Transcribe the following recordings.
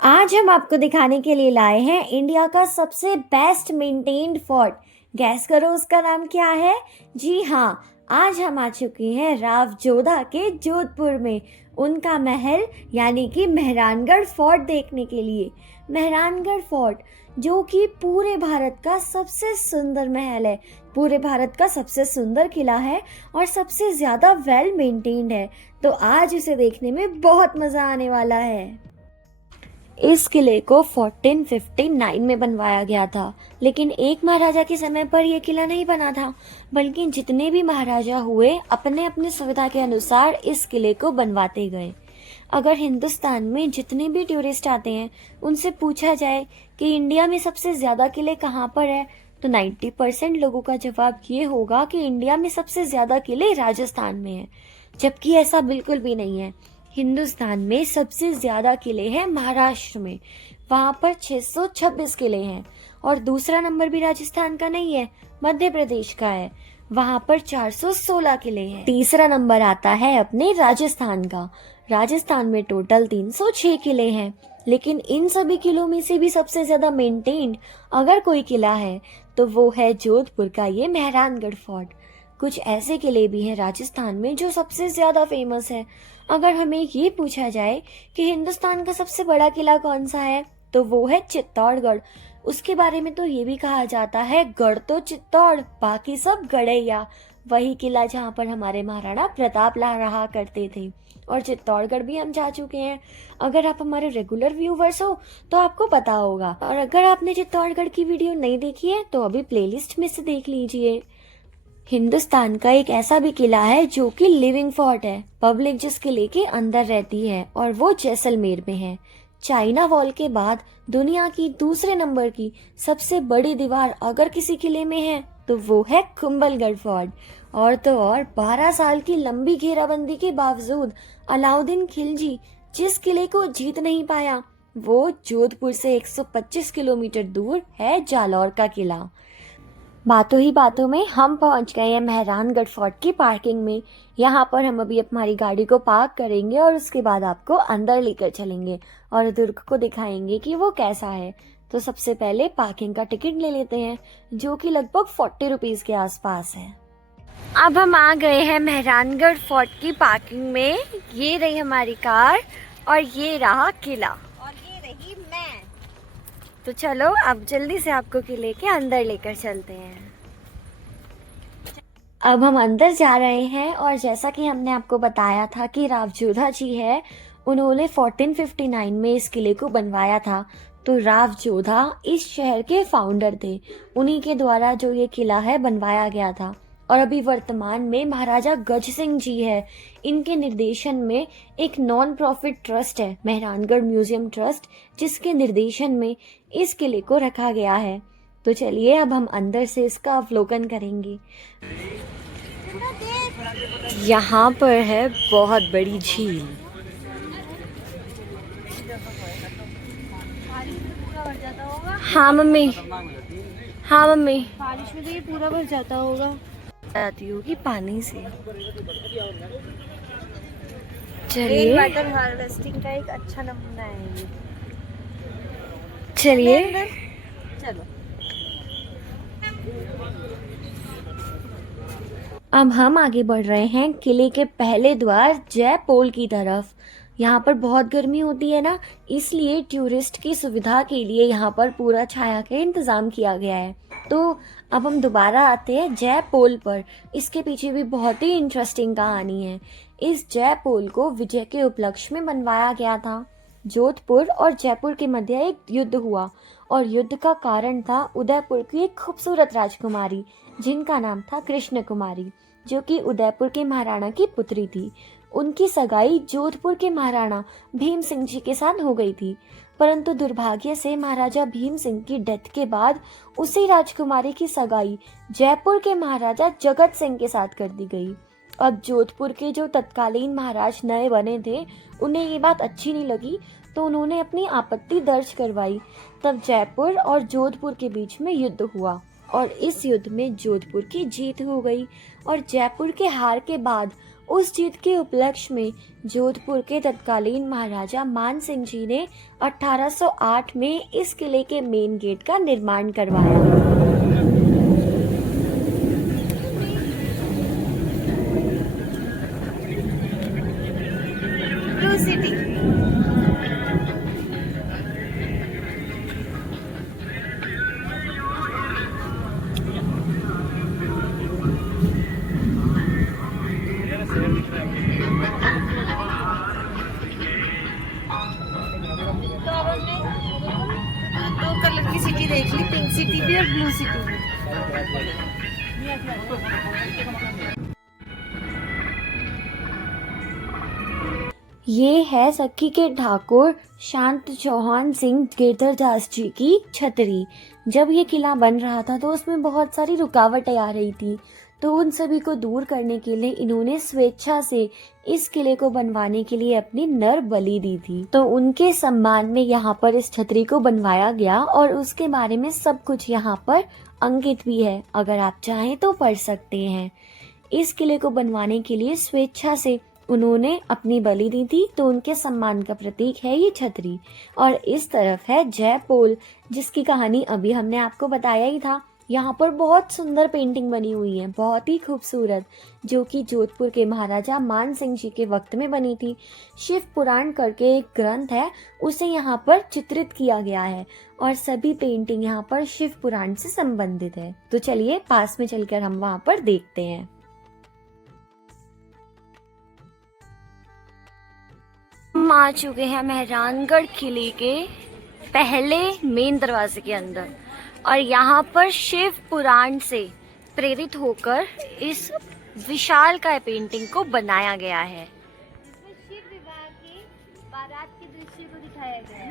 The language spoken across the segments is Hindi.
आज हम आपको दिखाने के लिए लाए हैं इंडिया का सबसे बेस्ट मेंटेन्ड फोर्ट। गैस करो उसका नाम क्या है। जी हाँ, आज हम आ चुके हैं राव जोधा के जोधपुर में उनका महल यानी कि मेहरानगढ़ फोर्ट देखने के लिए। मेहरानगढ़ फोर्ट जो कि पूरे भारत का सबसे सुंदर महल है, पूरे भारत का सबसे सुंदर किला है और सबसे ज़्यादा वेल मेंटेन्ड है। तो आज इसे देखने में बहुत मज़ा आने वाला है। इस किले को 1459 में बनवाया गया था, लेकिन एक महाराजा के समय पर यह किला नहीं बना था, बल्कि जितने भी महाराजा हुए अपने अपने सुविधा के अनुसार इस किले को बनवाते गए। अगर हिंदुस्तान में जितने भी टूरिस्ट आते हैं उनसे पूछा जाए कि इंडिया में सबसे ज्यादा किले कहाँ पर है, तो 90% लोगों का जवाब ये होगा कि इंडिया में सबसे ज्यादा किले राजस्थान में हैं, जबकि ऐसा बिल्कुल भी नहीं है। हिंदुस्तान में सबसे ज्यादा किले हैं महाराष्ट्र में, वहां पर 626 किले हैं। और दूसरा नंबर भी राजस्थान का नहीं है, मध्य प्रदेश का है, वहां पर 416 किले हैं। तीसरा नंबर आता है अपने राजस्थान का। राजस्थान में टोटल 306 किले हैं, लेकिन इन सभी किलों में से भी सबसे ज्यादा मेंटेन्ड अगर कोई किला है तो वो है जोधपुर का ये मेहरानगढ़ फोर्ट। कुछ ऐसे किले भी हैं राजस्थान में जो सबसे ज्यादा फेमस है। अगर हमें ये पूछा जाए कि हिंदुस्तान का सबसे बड़ा किला कौन सा है, तो वो है चित्तौड़गढ़। उसके बारे में तो ये भी कहा जाता है गढ़ तो चित्तौड़, बाकी सब गढ़ैया। वही किला जहाँ पर हमारे महाराणा प्रताप ला रहा करते थे। और चित्तौड़गढ़ भी हम जा चुके हैं। अगर आप हमारे रेगुलर व्यूवर्स हो तो आपको पता होगा, और अगर आपने चित्तौड़गढ़ की वीडियो नहीं देखी है तो अभी प्लेलिस्ट में से देख लीजिए। हिंदुस्तान का एक ऐसा भी किला है जो कि लिविंग फोर्ट है, पब्लिक जिस किले के अंदर रहती है, और वो जैसलमेर में है। चाइना वॉल के बाद दुनिया की दूसरे नंबर की सबसे बड़ी दीवार अगर किसी किले में है तो वो है कुंभलगढ़ फोर्ट। और तो और 12 साल की लंबी घेराबंदी के बावजूद अलाउद्दीन खिलजी जिस किले को जीत नहीं पाया, वो जोधपुर से 125 किलोमीटर दूर है जालौर का किला। बातों ही बातों में हम पहुंच गए हैं मेहरानगढ़ फोर्ट की पार्किंग में। यहाँ पर हम अभी हमारी गाड़ी को पार्क करेंगे और उसके बाद आपको अंदर लेकर चलेंगे और दुर्ग को दिखाएंगे कि वो कैसा है। तो सबसे पहले पार्किंग का टिकट ले लेते हैं, जो कि लगभग 40 रुपीज के आसपास है। अब हम आ गए हैं मेहरानगढ़ फोर्ट की पार्किंग में। ये रही हमारी कार और ये रहा किला और ये रही मैं। तो चलो अब जल्दी से आपको किले के अंदर लेकर चलते हैं। अब हम अंदर जा रहे हैं और जैसा कि हमने आपको बताया था कि राव जोधा जी है, उन्होंने 1459 में इस किले को बनवाया था। तो राव जोधा इस शहर के फाउंडर थे, उन्हीं के द्वारा जो ये किला है बनवाया गया था। और अभी वर्तमान में महाराजा गज सिंह जी है, इनके निर्देशन में एक नॉन प्रॉफिट ट्रस्ट है, मेहरानगढ़ म्यूजियम ट्रस्ट, जिसके निर्देशन में इस किले को रखा गया है। तो चलिए अब हम अंदर से इसका अवलोकन करेंगे। यहाँ पर है बहुत बड़ी झील। हाँ मम्मी, हाँ मम्मी, बारिश में तो ये पूरा भर जाता होगा। आती होगी पानी से। रेन चलिए वाटर हार्वेस्टिंग का एक अच्छा नमूना है ये। चलिए चलो। अब हम आगे बढ़ रहे हैं किले के पहले द्वार जय पोल की तरफ। यहाँ पर बहुत गर्मी होती है ना, इसलिए टूरिस्ट की सुविधा के लिए यहाँ पर पूरा छाया का इंतजाम किया गया है। तो अब हम दोबारा आते हैं जय पोल पर। इसके पीछे भी बहुत ही इंटरेस्टिंग कहानी है। इस जय पोल को विजय के उपलक्ष्य में बनवाया गया था। जोधपुर और जयपुर के मध्य एक युद्ध हुआ और युद्ध का कारण था उदयपुर की एक खूबसूरत राजकुमारी जिनका नाम था कृष्ण कुमारी, जो कि उदयपुर के महाराणा की पुत्री थी। उनकी सगाई जोधपुर के महाराणा भीम सिंह जी के साथ हो गई थी, परंतु दुर्भाग्य से महाराजा भीम सिंह की डेथ के बाद उसी राजकुमारी की सगाई जयपुर के महाराजा जगत सिंह के साथ कर दी गई। अब जोधपुर के जो तत्कालीन महाराज नए बने थे, उन्हें ये बात अच्छी नहीं लगी, तो उन्होंने अपनी आपत्ति दर्ज करवाई। तब जयपुर और जोधपुर के बीच में युद्ध हुआ और इस युद्ध में जोधपुर की जीत हो गई और जयपुर के हार के बाद उस जीत के उपलक्ष्य में जोधपुर के तत्कालीन महाराजा मान सिंह जी ने 1808 में इस किले के मेन गेट का निर्माण करवाया। Blue city. तो अब हमने दो कलर की सिटी देख ली, पिंक सिटी भी और ब्लू सिटी भी। ये है सखी के ठाकुर शांत चौहान सिंह गिरधरदास जी की छतरी। जब ये किला बन रहा था तो उसमें बहुत सारी रुकावटें आ रही थी, तो उन सभी को दूर करने के लिए इन्होंने स्वेच्छा से इस किले को बनवाने के लिए अपनी नर बलि दी थी। तो उनके सम्मान में यहाँ पर इस छतरी को बनवाया गया और उसके बारे में सब कुछ यहाँ पर अंकित भी है, अगर आप चाहें तो पढ़ सकते हैं। इस किले को बनवाने के लिए स्वेच्छा से उन्होंने अपनी बलि दी थी, तो उनके सम्मान का प्रतीक है ये छतरी। और इस तरफ है जयपोल, जिसकी कहानी अभी हमने आपको बताया ही था। यहाँ पर बहुत सुंदर पेंटिंग बनी हुई है, बहुत ही खूबसूरत, जो कि जोधपुर के महाराजा मान सिंह जी के वक्त में बनी थी। शिव पुराण करके एक ग्रंथ है, उसे यहाँ पर चित्रित किया गया है और सभी पेंटिंग यहाँ पर शिव पुराण से संबंधित है। तो चलिए पास में चलकर हम वहाँ पर देखते हैं। हम आ चुके हैं मेहरानगढ़ किले के पहले मेन दरवाजे के अंदर और यहाँ पर शिव पुराण से प्रेरित होकर इस विशाल काय पेंटिंग को बनाया गया है। इसमें शिव विवाह की बारात के दृश्य को दिखाया गया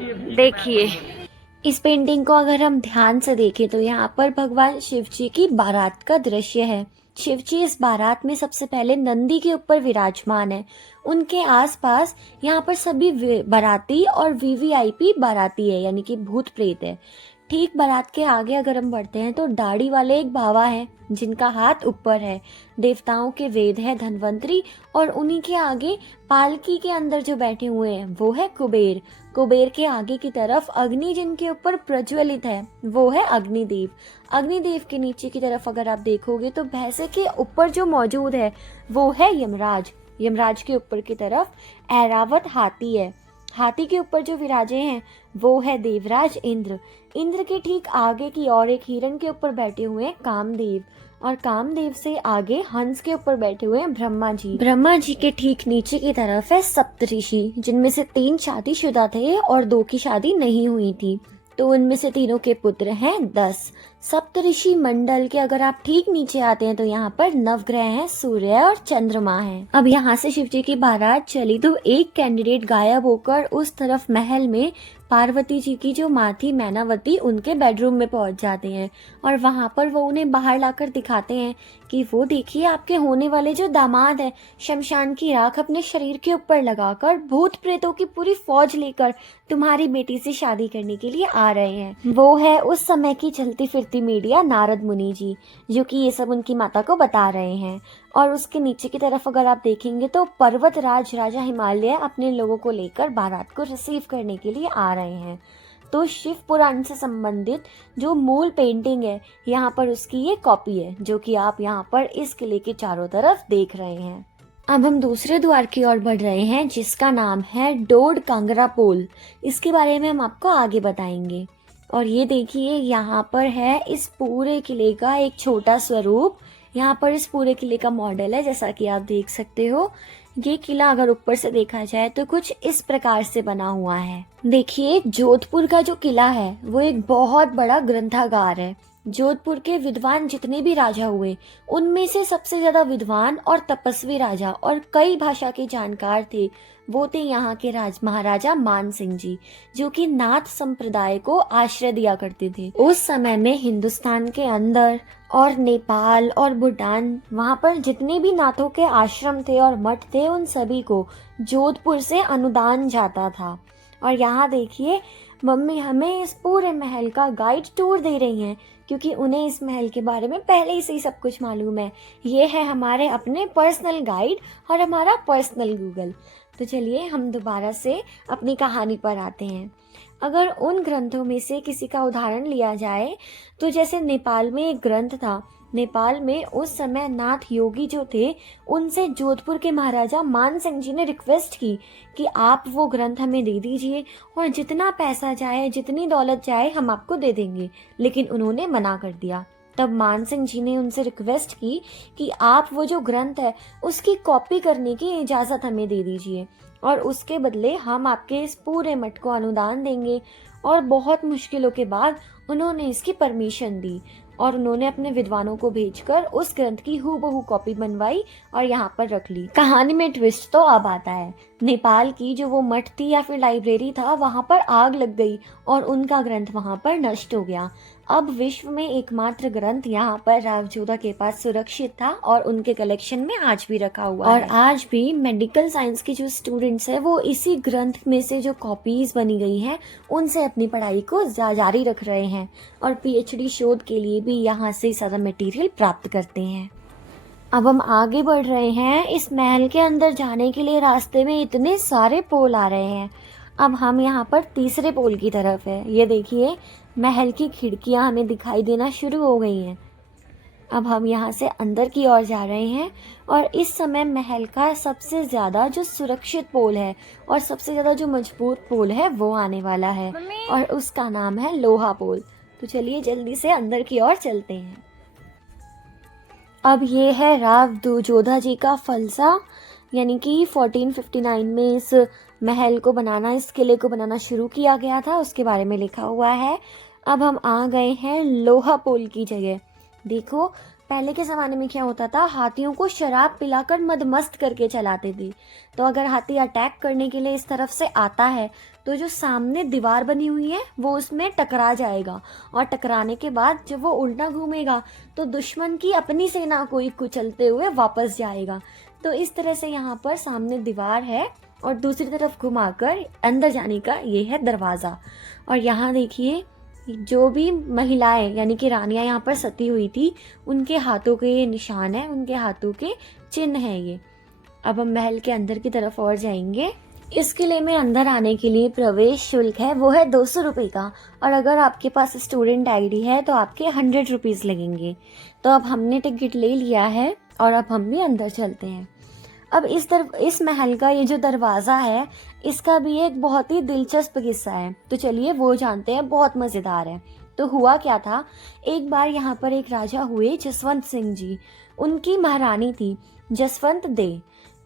है। देखिए इस पेंटिंग को अगर हम ध्यान से देखें तो यहाँ पर भगवान शिव जी की बारात का दृश्य है। शिव जी इस बारात में सबसे पहले नंदी के ऊपर विराजमान है। उनके आसपास यहाँ पर सभी बाराती और वीवीआईपी बाराती है, यानी कि भूत प्रेत है। ठीक बारात के आगे अगर हम बढ़ते हैं तो दाढ़ी वाले एक बाबा है जिनका हाथ ऊपर है। देवताओं के वेद है धन्वंतरी, और उन्हीं के आगे पालकी के अंदर जो बैठे हुए हैं वो है कुबेर। कुबेर के आगे की तरफ अग्नि जिनके ऊपर प्रज्वलित है वो है अग्निदेव। अग्निदेव के नीचे की तरफ अगर आप देखोगे तो भैंसे के ऊपर जो मौजूद है वो है यमराज। यमराज के ऊपर की तरफ ऐरावत हाथी है। हाथी के ऊपर जो विराजे हैं वो है देवराज इंद्र। इंद्र के ठीक आगे की ओर एक हिरण के ऊपर बैठे हुए हैं कामदेव, और कामदेव से आगे हंस के ऊपर बैठे हुए हैं ब्रह्मा जी। ब्रह्मा जी के ठीक नीचे की तरफ है सप्तऋषि, जिनमें से 3 शादीशुदा थे और 2 की शादी नहीं हुई थी, तो उनमें से तीनों के पुत्र हैं 10। सप्तऋषि मंडल के अगर आप ठीक नीचे आते हैं तो यहाँ पर नवग्रह हैं, सूर्य और चंद्रमा है। अब यहाँ से शिव जी की बारात चली तो एक कैंडिडेट गायब होकर उस तरफ महल में पार्वती जी की जो माँ थी मैनावती, उनके बेडरूम में पहुंच जाते हैं और वहां पर वो उन्हें बाहर लाकर दिखाते हैं कि वो देखिए आपके होने वाले जो दामाद है शमशान की राख अपने शरीर के ऊपर लगाकर भूत प्रेतों की पूरी फौज लेकर तुम्हारी बेटी से शादी करने के लिए आ रहे हैं। वो है उस समय की चलती फिरती मीडिया नारद मुनि जी, जो कि ये सब उनकी माता को बता रहे हैं। और उसके नीचे की तरफ अगर आप देखेंगे तो पर्वत राज राजा हिमालय अपने लोगों को लेकर बारात को रिसीव करने के लिए आ रहे हैं। तो शिव पुराण से संबंधित जो मूल पेंटिंग है यहाँ पर उसकी ये कॉपी है, जो कि आप यहाँ पर इस किले के चारों तरफ देख रहे हैं। अब हम दूसरे द्वार की ओर बढ़ रहे हैं जिसका नाम है डोड कांगरा पोल। इसके बारे में हम आपको आगे बताएंगे। और ये देखिए यहाँ पर है इस पूरे किले का एक छोटा स्वरूप। यहाँ पर इस पूरे किले का मॉडल है, जैसा कि आप देख सकते हो। ये किला अगर ऊपर से देखा जाए तो कुछ इस प्रकार से बना हुआ है। देखिए जोधपुर का जो किला है वो एक बहुत बड़ा ग्रंथागार है। जोधपुर के विद्वान जितने भी राजा हुए उनमें से सबसे ज्यादा विद्वान और तपस्वी राजा और कई भाषा के जानकार थे वो थे यहाँ के महाराजा मान सिंह जी, जो कि नाथ संप्रदाय को आश्रय दिया करते थे। उस समय में हिंदुस्तान के अंदर और नेपाल और भूटान, वहाँ पर जितने भी नाथों के आश्रम थे और मठ थे, उन सभी को जोधपुर से अनुदान जाता था। और यहाँ देखिए मम्मी हमें इस पूरे महल का गाइड टूर दे रही हैं, क्योंकि उन्हें इस महल के बारे में पहले से ही सब कुछ मालूम है। ये है हमारे अपने पर्सनल गाइड और हमारा पर्सनल गूगल। तो चलिए हम दोबारा से अपनी कहानी पर आते हैं। अगर उन ग्रंथों में से किसी का उदाहरण लिया जाए तो जैसे नेपाल में एक ग्रंथ था। नेपाल में उस समय नाथ योगी जो थे, उनसे जोधपुर के महाराजा मान सिंह जी ने रिक्वेस्ट की कि आप वो ग्रंथ हमें दे दीजिए और जितना पैसा चाहे जितनी दौलत चाहे हम आपको दे देंगे। लेकिन उन्होंने मना कर दिया। तब मान सिंह जी ने उनसे रिक्वेस्ट की कि आप वो जो ग्रंथ है उसकी कॉपी करने की इजाज़त हमें दे दीजिए और उसके बदले हम आपके इस पूरे मठ को अनुदान देंगे। और बहुत मुश्किलों के बाद उन्होंने इसकी परमिशन दी और उन्होंने अपने विद्वानों को भेजकर उस ग्रंथ की हूबहू कॉपी बनवाई और यहाँ पर रख ली। कहानी में ट्विस्ट तो अब आता है। नेपाल की जो वो मठ थी या फिर लाइब्रेरी था, वहाँ पर आग लग गई और उनका ग्रंथ वहाँ पर नष्ट हो गया। अब विश्व में एकमात्र ग्रंथ यहाँ पर रावजोधा के पास सुरक्षित था और उनके कलेक्शन में आज भी रखा हुआ है। और आज भी मेडिकल साइंस के जो स्टूडेंट्स हैं वो इसी ग्रंथ में से जो कॉपीज बनी गई हैं उनसे अपनी पढ़ाई को जारी रख रहे हैं और पीएचडी शोध के लिए भी यहाँ से सारा मटेरियल प्राप्त करते हैं। अब हम आगे बढ़ रहे हैं। इस महल के अंदर जाने के लिए रास्ते में इतने सारे पोल आ रहे हैं। अब हम यहाँ पर तीसरे पोल की तरफ है। ये देखिए महल की खिड़कियाँ हमें दिखाई देना शुरू हो गई हैं। अब हम यहाँ से अंदर की ओर जा रहे हैं और इस समय महल का सबसे ज़्यादा जो सुरक्षित पोल है और सबसे ज़्यादा जो मजबूत पोल है वो आने वाला है और उसका नाम है लोहा पोल। तो चलिए जल्दी से अंदर की ओर चलते हैं। अब ये है रावजोधा जी का फलसा, यानी कि 1459 में इस महल को बनाना, इस किले को बनाना शुरू किया गया था, उसके बारे में लिखा हुआ है। अब हम आ गए हैं लोहा पोल की जगह। देखो पहले के ज़माने में क्या होता था, हाथियों को शराब पिलाकर मदमस्त करके चलाते थे। तो अगर हाथी अटैक करने के लिए इस तरफ से आता है तो जो सामने दीवार बनी हुई है वो उसमें टकरा जाएगा और टकराने के बाद जब वो उल्टा घूमेगा तो दुश्मन की अपनी सेना को ही कुचलते हुए वापस जाएगा। तो इस तरह से यहाँ पर सामने दीवार है और दूसरी तरफ घुमाकर अंदर जाने का ये है दरवाज़ा। और यहाँ देखिए जो भी महिलाएं यानी कि रानियां यहाँ पर सती हुई थी उनके हाथों के ये निशान है, उनके हाथों के चिन्ह है ये। अब हम महल के अंदर की तरफ और जाएंगे। इस किले में अंदर आने के लिए प्रवेश शुल्क है, वो है 200 रुपये का, और अगर आपके पास स्टूडेंट आईडी है तो आपके 100 रुपीज़ लगेंगे। तो अब हमने टिकट ले लिया है और अब हम भी अंदर चलते हैं। अब इस महल का ये जो दरवाज़ा है इसका भी एक बहुत ही दिलचस्प किस्सा है, तो चलिए वो जानते हैं, बहुत मज़ेदार है। तो हुआ क्या था, एक बार यहाँ पर एक राजा हुए जसवंत सिंह जी, उनकी महारानी थी जसवंत दे।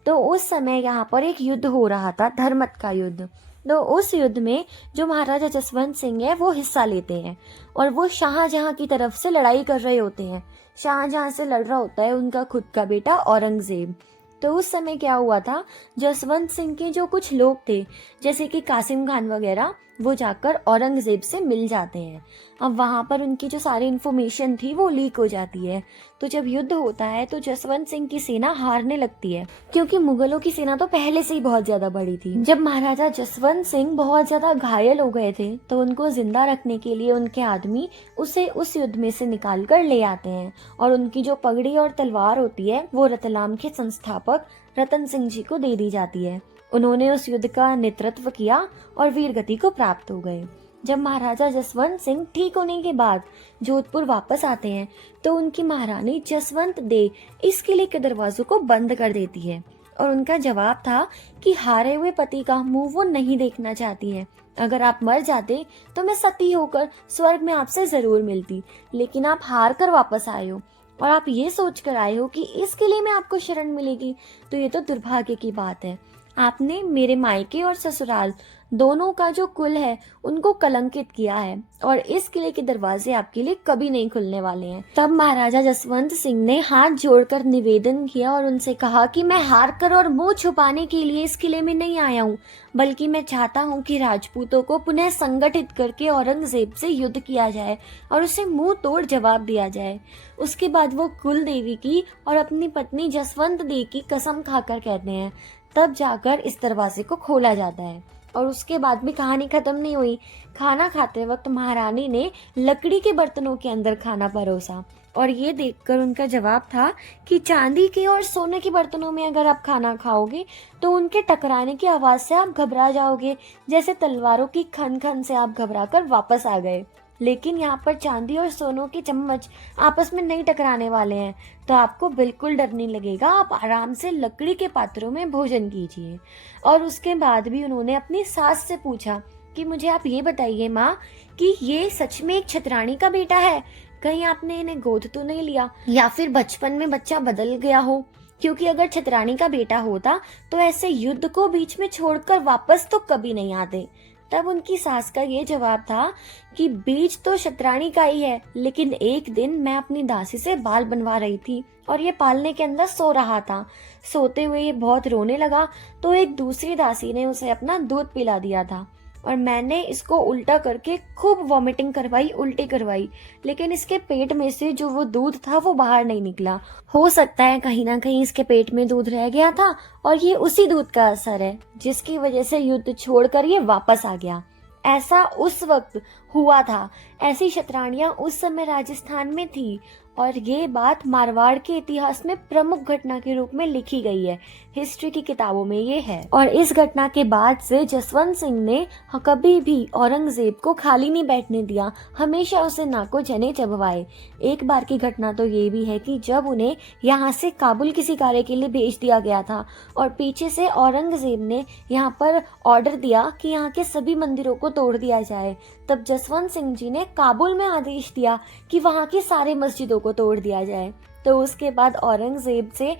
तो उस समय यहाँ पर एक युद्ध हो रहा था, धर्मत का युद्ध। तो उस युद्ध में जो महाराजा जसवंत सिंह है वो हिस्सा लेते हैं और वो शाहजहां की तरफ से लड़ाई कर रहे होते हैं। शाहजहां से लड़ रहा होता है उनका खुद का बेटा औरंगजेब। तो उस समय क्या हुआ था, जसवंत सिंह के जो कुछ लोग थे जैसे कि कासिम खान वगैरह, वो जाकर औरंगजेब से मिल जाते हैं। अब वहाँ पर उनकी जो सारी इन्फॉर्मेशन थी वो लीक हो जाती है। तो जब युद्ध होता है तो जसवंत सिंह की सेना हारने लगती है, क्योंकि मुगलों की सेना तो पहले से ही बहुत ज्यादा बड़ी थी। जब महाराजा जसवंत सिंह बहुत ज्यादा घायल हो गए थे तो उनको जिंदा रखने के लिए उनके आदमी उसे उस युद्ध में से निकाल कर ले आते हैं और उनकी जो पगड़ी और तलवार होती है वो रतलाम के संस्थापक रतन सिंह जी को दे दी जाती है। उन्होंने उस युद्ध का नेतृत्व किया और वीरगति को प्राप्त हो गए। जब महाराजा जसवंत सिंह ठीक होने के बाद जोधपुर वापस आते हैं तो उनकी महारानी जसवंत दे इस किले के दरवाजों को बंद कर देती है और उनका जवाब था कि हारे हुए पति का मुंह वो नहीं देखना चाहती है। अगर आप मर जाते तो मैं सती होकर स्वर्ग में आपसे जरूर मिलती, लेकिन आप हार कर वापस आए हो और आप ये सोच कर आए हो कि इस किले में आपको शरण मिलेगी, तो ये तो दुर्भाग्य की बात है। आपने मेरे मायके और ससुराल दोनों का जो कुल है उनको कलंकित किया है और इस किले के दरवाजे आपके लिए कभी नहीं खुलने वाले हैं। तब महाराजा जसवंत सिंह ने हाथ जोड़कर निवेदन किया और उनसे कहा कि मैं हार कर और मुंह छुपाने के लिए इस किले में नहीं आया हूँ, बल्कि मैं चाहता हूँ कि राजपूतों को पुनः संगठित करके औरंगजेब से युद्ध किया जाए और उसे मुंह तोड़ जवाब दिया जाए। उसके बाद वो कुल देवी की और अपनी पत्नी जसवंत दे की कसम खाकर कहते हैं, तब जाकर इस दरवाजे को खोला जाता है। और उसके बाद भी कहानी खत्म नहीं हुई। खाना खाते वक्त महारानी ने लकड़ी के बर्तनों के अंदर खाना परोसा और ये देखकर उनका जवाब था कि चांदी के और सोने के बर्तनों में अगर आप खाना खाओगे तो उनके टकराने की आवाज से आप घबरा जाओगे, जैसे तलवारों की खन खन से आप घबरा कर वापस आ गए। लेकिन यहाँ पर चांदी और सोनों के चम्मच आपस में नहीं टकराने वाले हैं, तो आपको बिल्कुल डर नहीं लगेगा। आप आराम से लकड़ी के पात्रों में भोजन कीजिए। और उसके बाद भी उन्होंने अपनी सास से पूछा कि मुझे आप ये बताइए माँ कि ये सच में एक छतरानी का बेटा है, कहीं आपने इन्हें गोद तो नहीं लिया या फिर बचपन में बच्चा बदल गया हो, क्योंकि अगर छतरानी का बेटा होता तो ऐसे युद्ध को बीच में छोड़कर वापस तो कभी नहीं आते। तब उनकी सास का ये जवाब था कि बीज तो छतरानी का ही है, लेकिन एक दिन मैं अपनी दासी से बाल बनवा रही थी और ये पालने के अंदर सो रहा था। सोते हुए ये बहुत रोने लगा तो एक दूसरी दासी ने उसे अपना दूध पिला दिया था और मैंने इसको उल्टा करके खूब वॉमिटिंग करवाई, उल्टी करवाई, लेकिन इसके पेट में से जो वो दूध था वो बाहर नहीं निकला। हो सकता है कहीं ना कहीं इसके पेट में दूध रह गया था और ये उसी दूध का असर है जिसकी वजह से युद्ध छोड़कर ये वापस आ गया। ऐसा उस वक्त हुआ था। ऐसी शतरानियां उस समय राजस्थान में थी और ये बात मारवाड़ के इतिहास में प्रमुख घटना के रूप में लिखी गई है, हिस्ट्री की किताबों में ये है। और इस घटना के बाद से जसवंत सिंह ने कभी भी औरंगजेब को खाली नहीं बैठने दिया, हमेशा उसे नाको चने चबवाए। एक बार की घटना तो ये भी है कि जब उन्हें यहाँ से काबुल किसी कार्य के लिए भेज दिया गया था और पीछे से औरंगजेब ने यहाँ पर ऑर्डर दिया कि यहाँ के सभी मंदिरों को तोड़ दिया जाए, तब जसवंत सिंह जी ने काबुल में आदेश दिया कि वहाँ की सारी मस्जिदों को तोड़ दिया जाए। तो उसके बाद औरंगजेब से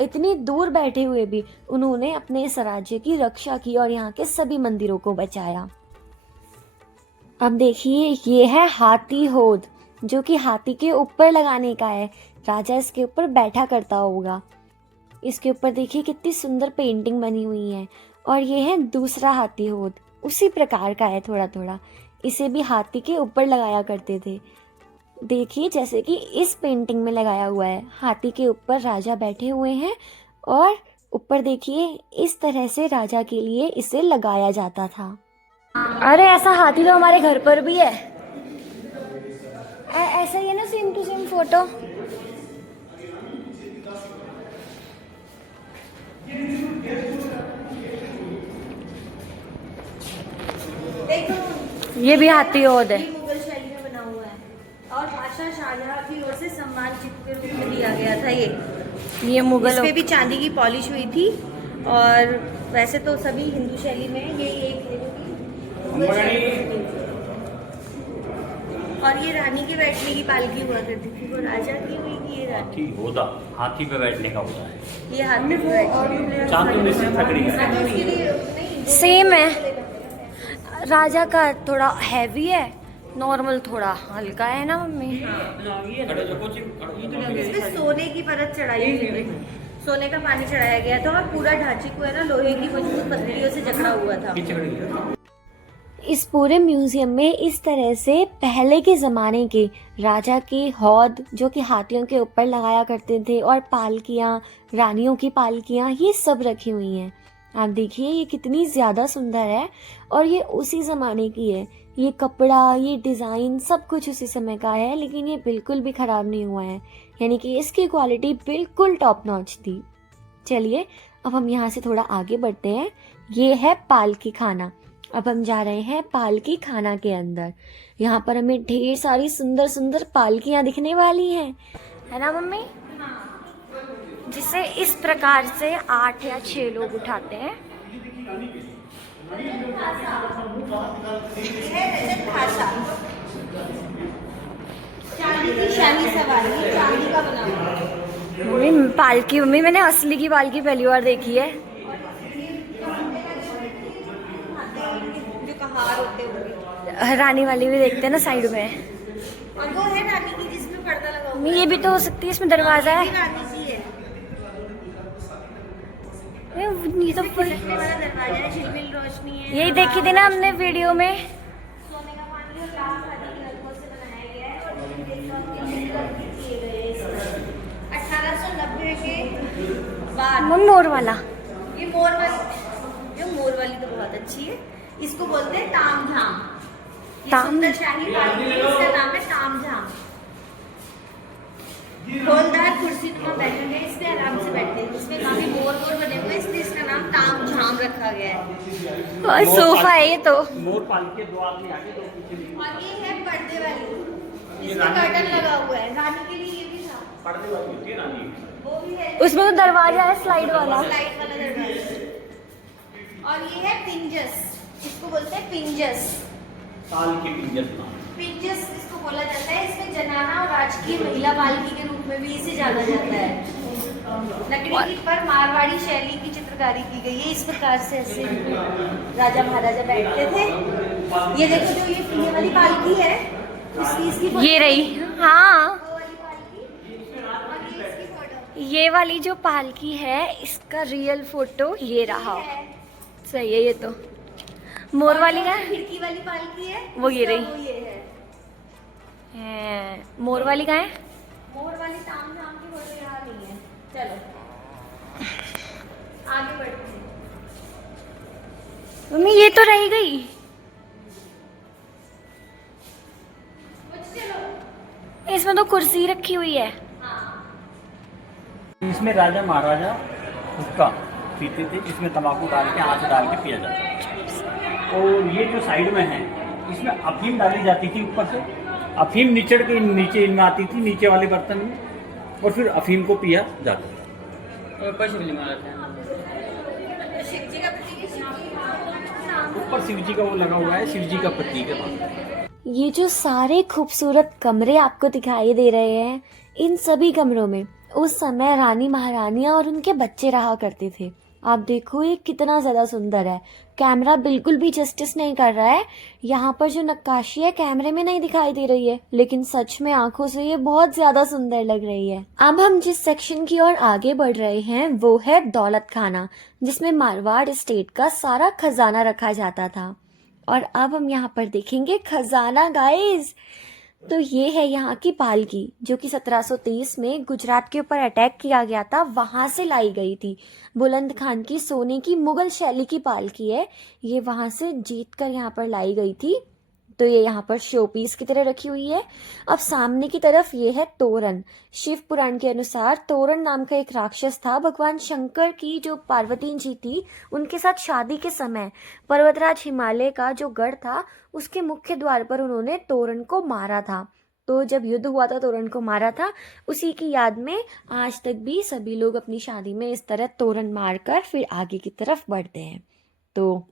इतनी दूर बैठे हुए भी उन्होंने अपने इस राज्य की रक्षा की और यहाँ के सभी मंदिरों को बचाया। अब देखिए ये है हाथी होद, जो कि हाथी के ऊपर लगाने का है। राजा इसके ऊपर बैठा करता होगा। इसके ऊपर देखिए कितनी सुंदर पेंटिंग बनी हुई है। और ये है दूसरा हाथी होद, उसी प्रकार का है थोड़ा थोड़ा। इसे भी हाथी के ऊपर लगाया करते थे। देखिए जैसे कि इस पेंटिंग में लगाया हुआ है, हाथी के ऊपर राजा बैठे हुए हैं और ऊपर देखिए इस तरह से राजा के लिए इसे लगाया जाता था। अरे ऐसा हाथी तो हमारे घर पर भी है। ऐसा ही है ना, सेम टू सेम फोटो। ये भी हाथी होद है। मुगल शैली में बना हुआ है और बादशाह शाहजहां की ओर से सम्मान चिन्ह के रूप में दिया गया था। ये मुगल, इस पे भी चांदी की पॉलिश हुई थी और वैसे तो सभी हिंदू शैली में ये एक मुगल शैली। और ये रानी के बैठने की पालकी हुआ करती थी, वो राजा की हुई कि ये रानी होता हाथी पे बैठने का होता है। ये हाथी पे बैठने चांदनी से पकड़ी है। सेम है। राजा का थोड़ा हैवी है, नॉर्मल थोड़ा हल्का है ना मम्मी। इसमें सोने की परत चढ़ाई हुई थी, सोने का पानी चढ़ाया गया था और पूरा ढांचे को है ना लोहे की मजबूत पत्थरियों से जकड़ा हुआ था। इस पूरे म्यूजियम में इस तरह से पहले के ज़माने के राजा की हौद जो कि हाथियों के ऊपर लगाया करते थे और पालकियाँ, रानियों की पालकियाँ, ये सब रखी हुई हैं। आप देखिए ये कितनी ज़्यादा सुंदर है और ये उसी ज़माने की है। ये कपड़ा, ये डिज़ाइन सब कुछ उसी समय का है, लेकिन ये बिल्कुल भी ख़राब नहीं हुआ है, यानी कि इसकी क्वालिटी बिल्कुल टॉप नॉच थी। चलिए अब हम यहाँ से थोड़ा आगे बढ़ते हैं। ये है पालकी खाना। अब हम जा रहे हैं पालकी खाना के अंदर। यहाँ पर हमें ढेर सारी सुंदर सुंदर पालकियाँ दिखने वाली हैं, है ना मम्मी? जिसे इस प्रकार से 8 या 6 लोग उठाते हैं। चांदी की शाही सवारी, चांदी का बना हुआ। मम्मी पालकी, मम्मी मैंने असली की पालकी पहली बार देखी है। जो कहार होते होंगे, रानी वाली भी देखते हैं ना साइड में। और वो है रानी की जिसमें पर्दा लगा हुआ है। ये भी तो हो सकती है, इसमें दरवाजा है। रानी की है, ये तो खिड़की वाला दरवाजा है, झिलमिल रोशनी है। यही देखी थी ना हमने वीडियो में। सोने का पानी और लाख आदि की रत्नों से बनाया गया है और ये किए गए हैं इसमें। 1890 के बाद मोर वाला। ये मोर वाली तो बहुत अच्छी है। इसको बोलते हैं तामझाम। ताम- सुंदर शाही पालकी है, इसका नाम है तामझाम। गोलदार कुर्सी नुमा बैठक है, इस पे आराम से बैठते हैं। इसमें काफी बोर बने हुए हैं, इसलिए इसका नाम तामझाम रखा गया है। और सोफा है ये तो। मोर पालकी, 2 आदमी आगे 2 पीछे। और ये है पर्दे वाली, इसमें कर्टन लगा हुआ है। रानी के लिए ये भी था, पर्दे वाली होती है रानी। वो भी है। उसमें तो दरवाजा है स्लाइड वाला। स्लाइड वाला दरवाजा। और ये है पिंजस, इसको बोलते हैं पिंजस। साल की पिंजस नाम। पिंजस इसको बोला जाता है। इसमें जनाना और राजकीय महिला पालकी के रूप में भी इसे जाना जाता है। लकड़ी पर मारवाड़ी शैली की चित्रकारी की गई है। इस प्रकार से ऐसे राजा महाराजा बैठते थे। ये देखो जो ये वाली पालकी है, इसकी ये रही, हाँ वो वाली पालकी, और ये इसकी फोटो ये वाली जो पालकी है इसका रियल फोटो ये रहा। है। सही है ये तो। मोर वाली का खिड़की वाली पालकी है, वो ये उसका रही। वो ये है। मोर वाली का है। मोर वाली तामझाम की फोटो यहाँ नहीं है। चलो आगे बढ़ते हैं। मम्मी ये तो रह गई। कुछ चलो। इसमें तो कुर्सी रखी हुई है। इसमें राजा महाराजा हुक्का पीते थे, जिसमें तंबाकू डाल के आँच डाल के पिया जाता था। और ये जो साइड में है, इसमें अफीम डाली जाती थी ऊपर से। अफीम निचड़ के नीचे इनमें आती थी, नीचे वाले बर्तन में, और फिर अफीम को पिया जाता था। ऊपर शिव जी महाराज हैं, शिव जी का प्रतीक है, शिव जी का ऊपर शिव जी का वो लगा हुआ है, शिव जी का प्रतीक है। ये जो सारे खूबसूरत कमरे आपको दिखाई दे रहे हैं, इन सभी कमरों में उस समय रानी महारानियां और उनके बच्चे रहा करते थे। आप देखो ये कितना ज़्यादा सुंदर है। कैमरा बिल्कुल भी जस्टिस नहीं कर रहा है। यहाँ पर जो नक्काशी है कैमरे में नहीं दिखाई दे रही है, लेकिन सच में आंखों से ये बहुत ज़्यादा सुंदर लग रही है। अब हम जिस सेक्शन की ओर आगे बढ़ रहे हैं वो है दौलत खाना, जिसमें मारवाड़ स्टेट का सारा खजाना रखा जाता था। और अब हम यहाँ पर देखेंगे खजाना गाइस। तो ये है यहाँ की पालकी, जो कि 1723 में गुजरात के ऊपर अटैक किया गया था, वहां से लाई गई थी। बुलंद खान की सोने की मुगल शैली की पालकी है। ये वहां से जीत कर यहाँ पर लाई गई थी। तो ये यहाँ पर शो पीस की तरह रखी हुई है। अब सामने की तरफ ये है तोरण। शिव पुराण के अनुसार तोरण नाम का एक राक्षस था। भगवान शंकर की जो पार्वती जी थी, उनके साथ शादी के समय पर्वतराज हिमालय का जो गढ़ था, उसके मुख्य द्वार पर उन्होंने तोरण को मारा था। तो जब युद्ध हुआ था, तोरण को मारा था, उसी की याद में आज तक भी सभी लोग अपनी शादी में इस तरह तोरण मारकर फिर आगे की तरफ बढ़ते हैं। तो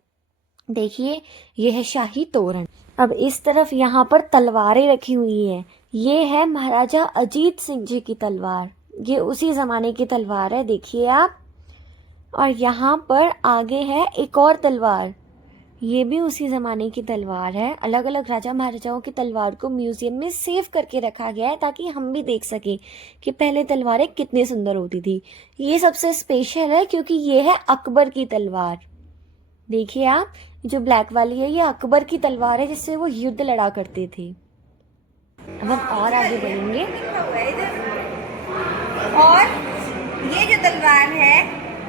देखिए ये है शाही तोरण। अब इस तरफ यहाँ पर तलवारें रखी हुई हैं। ये है महाराजा अजीत सिंह जी की तलवार। ये उसी ज़माने की तलवार है, देखिए आप। और यहाँ पर आगे है एक और तलवार, ये भी उसी ज़माने की तलवार है। अलग अलग राजा महाराजाओं की तलवार को म्यूज़ियम में सेव करके रखा गया है, ताकि हम भी देख सकें कि पहले तलवारें कितनी सुंदर होती थी। ये सबसे स्पेशल है क्योंकि ये है अकबर की तलवार। देखिए आप, जो ब्लैक वाली है ये अकबर की तलवार है, जिससे वो युद्ध लड़ा करते थे। अब हम और आगे बढ़ेंगे। और ये जो तलवार है,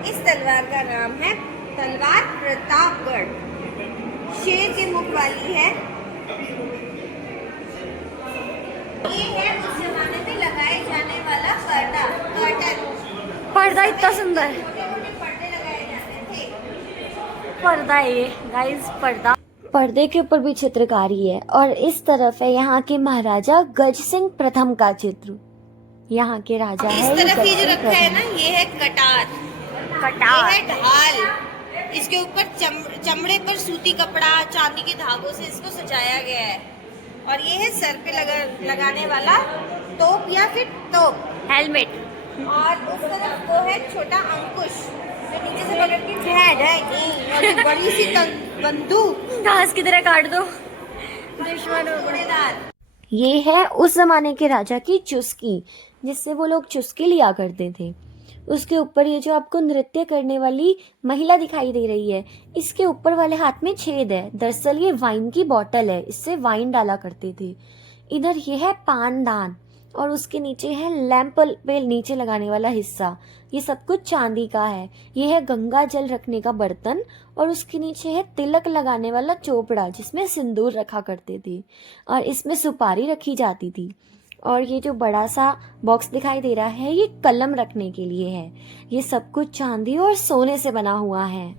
इस तलवार का नाम है तलवार प्रतापगढ़। शेर के मुख वाली है। ये है उस जमाने में लगाए जाने वाला कर्टन। पर्दा इतना सुंदर पर्दे लगाए जाते थे। पर्दा है ये गाइस, पर्दा। पर्दे के ऊपर भी चित्रकारी है। और इस तरफ है यहाँ के महाराजा गज सिंह प्रथम का चित्र। यहाँ के राजा है इस तरफ ये जो गज सिंह रखा है प्रथम। ना, ये है कटार। कटार। ये है ढाल। इसके ऊपर चमड़े पर सूती कपड़ा, चांदी के धागों से इसको सजाया गया है। और ये है सर पे लगाने वाला तोप या फिर तोप, हेलमेट। और उस तरफ वो है छोटा अंकुश, जो नीचे से पकड़ के हेड है, और ये बड़ी सी बंदूक घास की तरह काट दो दुश्मनों को। ये है उस जमाने के राजा की चुस्की, जिससे वो लोग चुस्की लिया करते थे। उसके ऊपर ये जो आपको नृत्य करने वाली महिला दिखाई दे रही है, इसके ऊपर वाले हाथ में छेद है। दरअसल ये वाइन की बोतल है, इससे वाइन डाला करते थे। इधर ये है पानदान। और उसके नीचे है लैंप पे नीचे लगाने वाला हिस्सा। ये सब कुछ चांदी का है। ये है गंगा जल रखने का बर्तन और उसके नीचे है तिलक लगाने वाला चोपड़ा जिसमें सिंदूर रखा करते थे और इसमें सुपारी रखी जाती थी। और ये जो बड़ा सा बॉक्स दिखाई दे रहा है ये कलम रखने के लिए है। ये सब कुछ चांदी और सोने से बना हुआ है।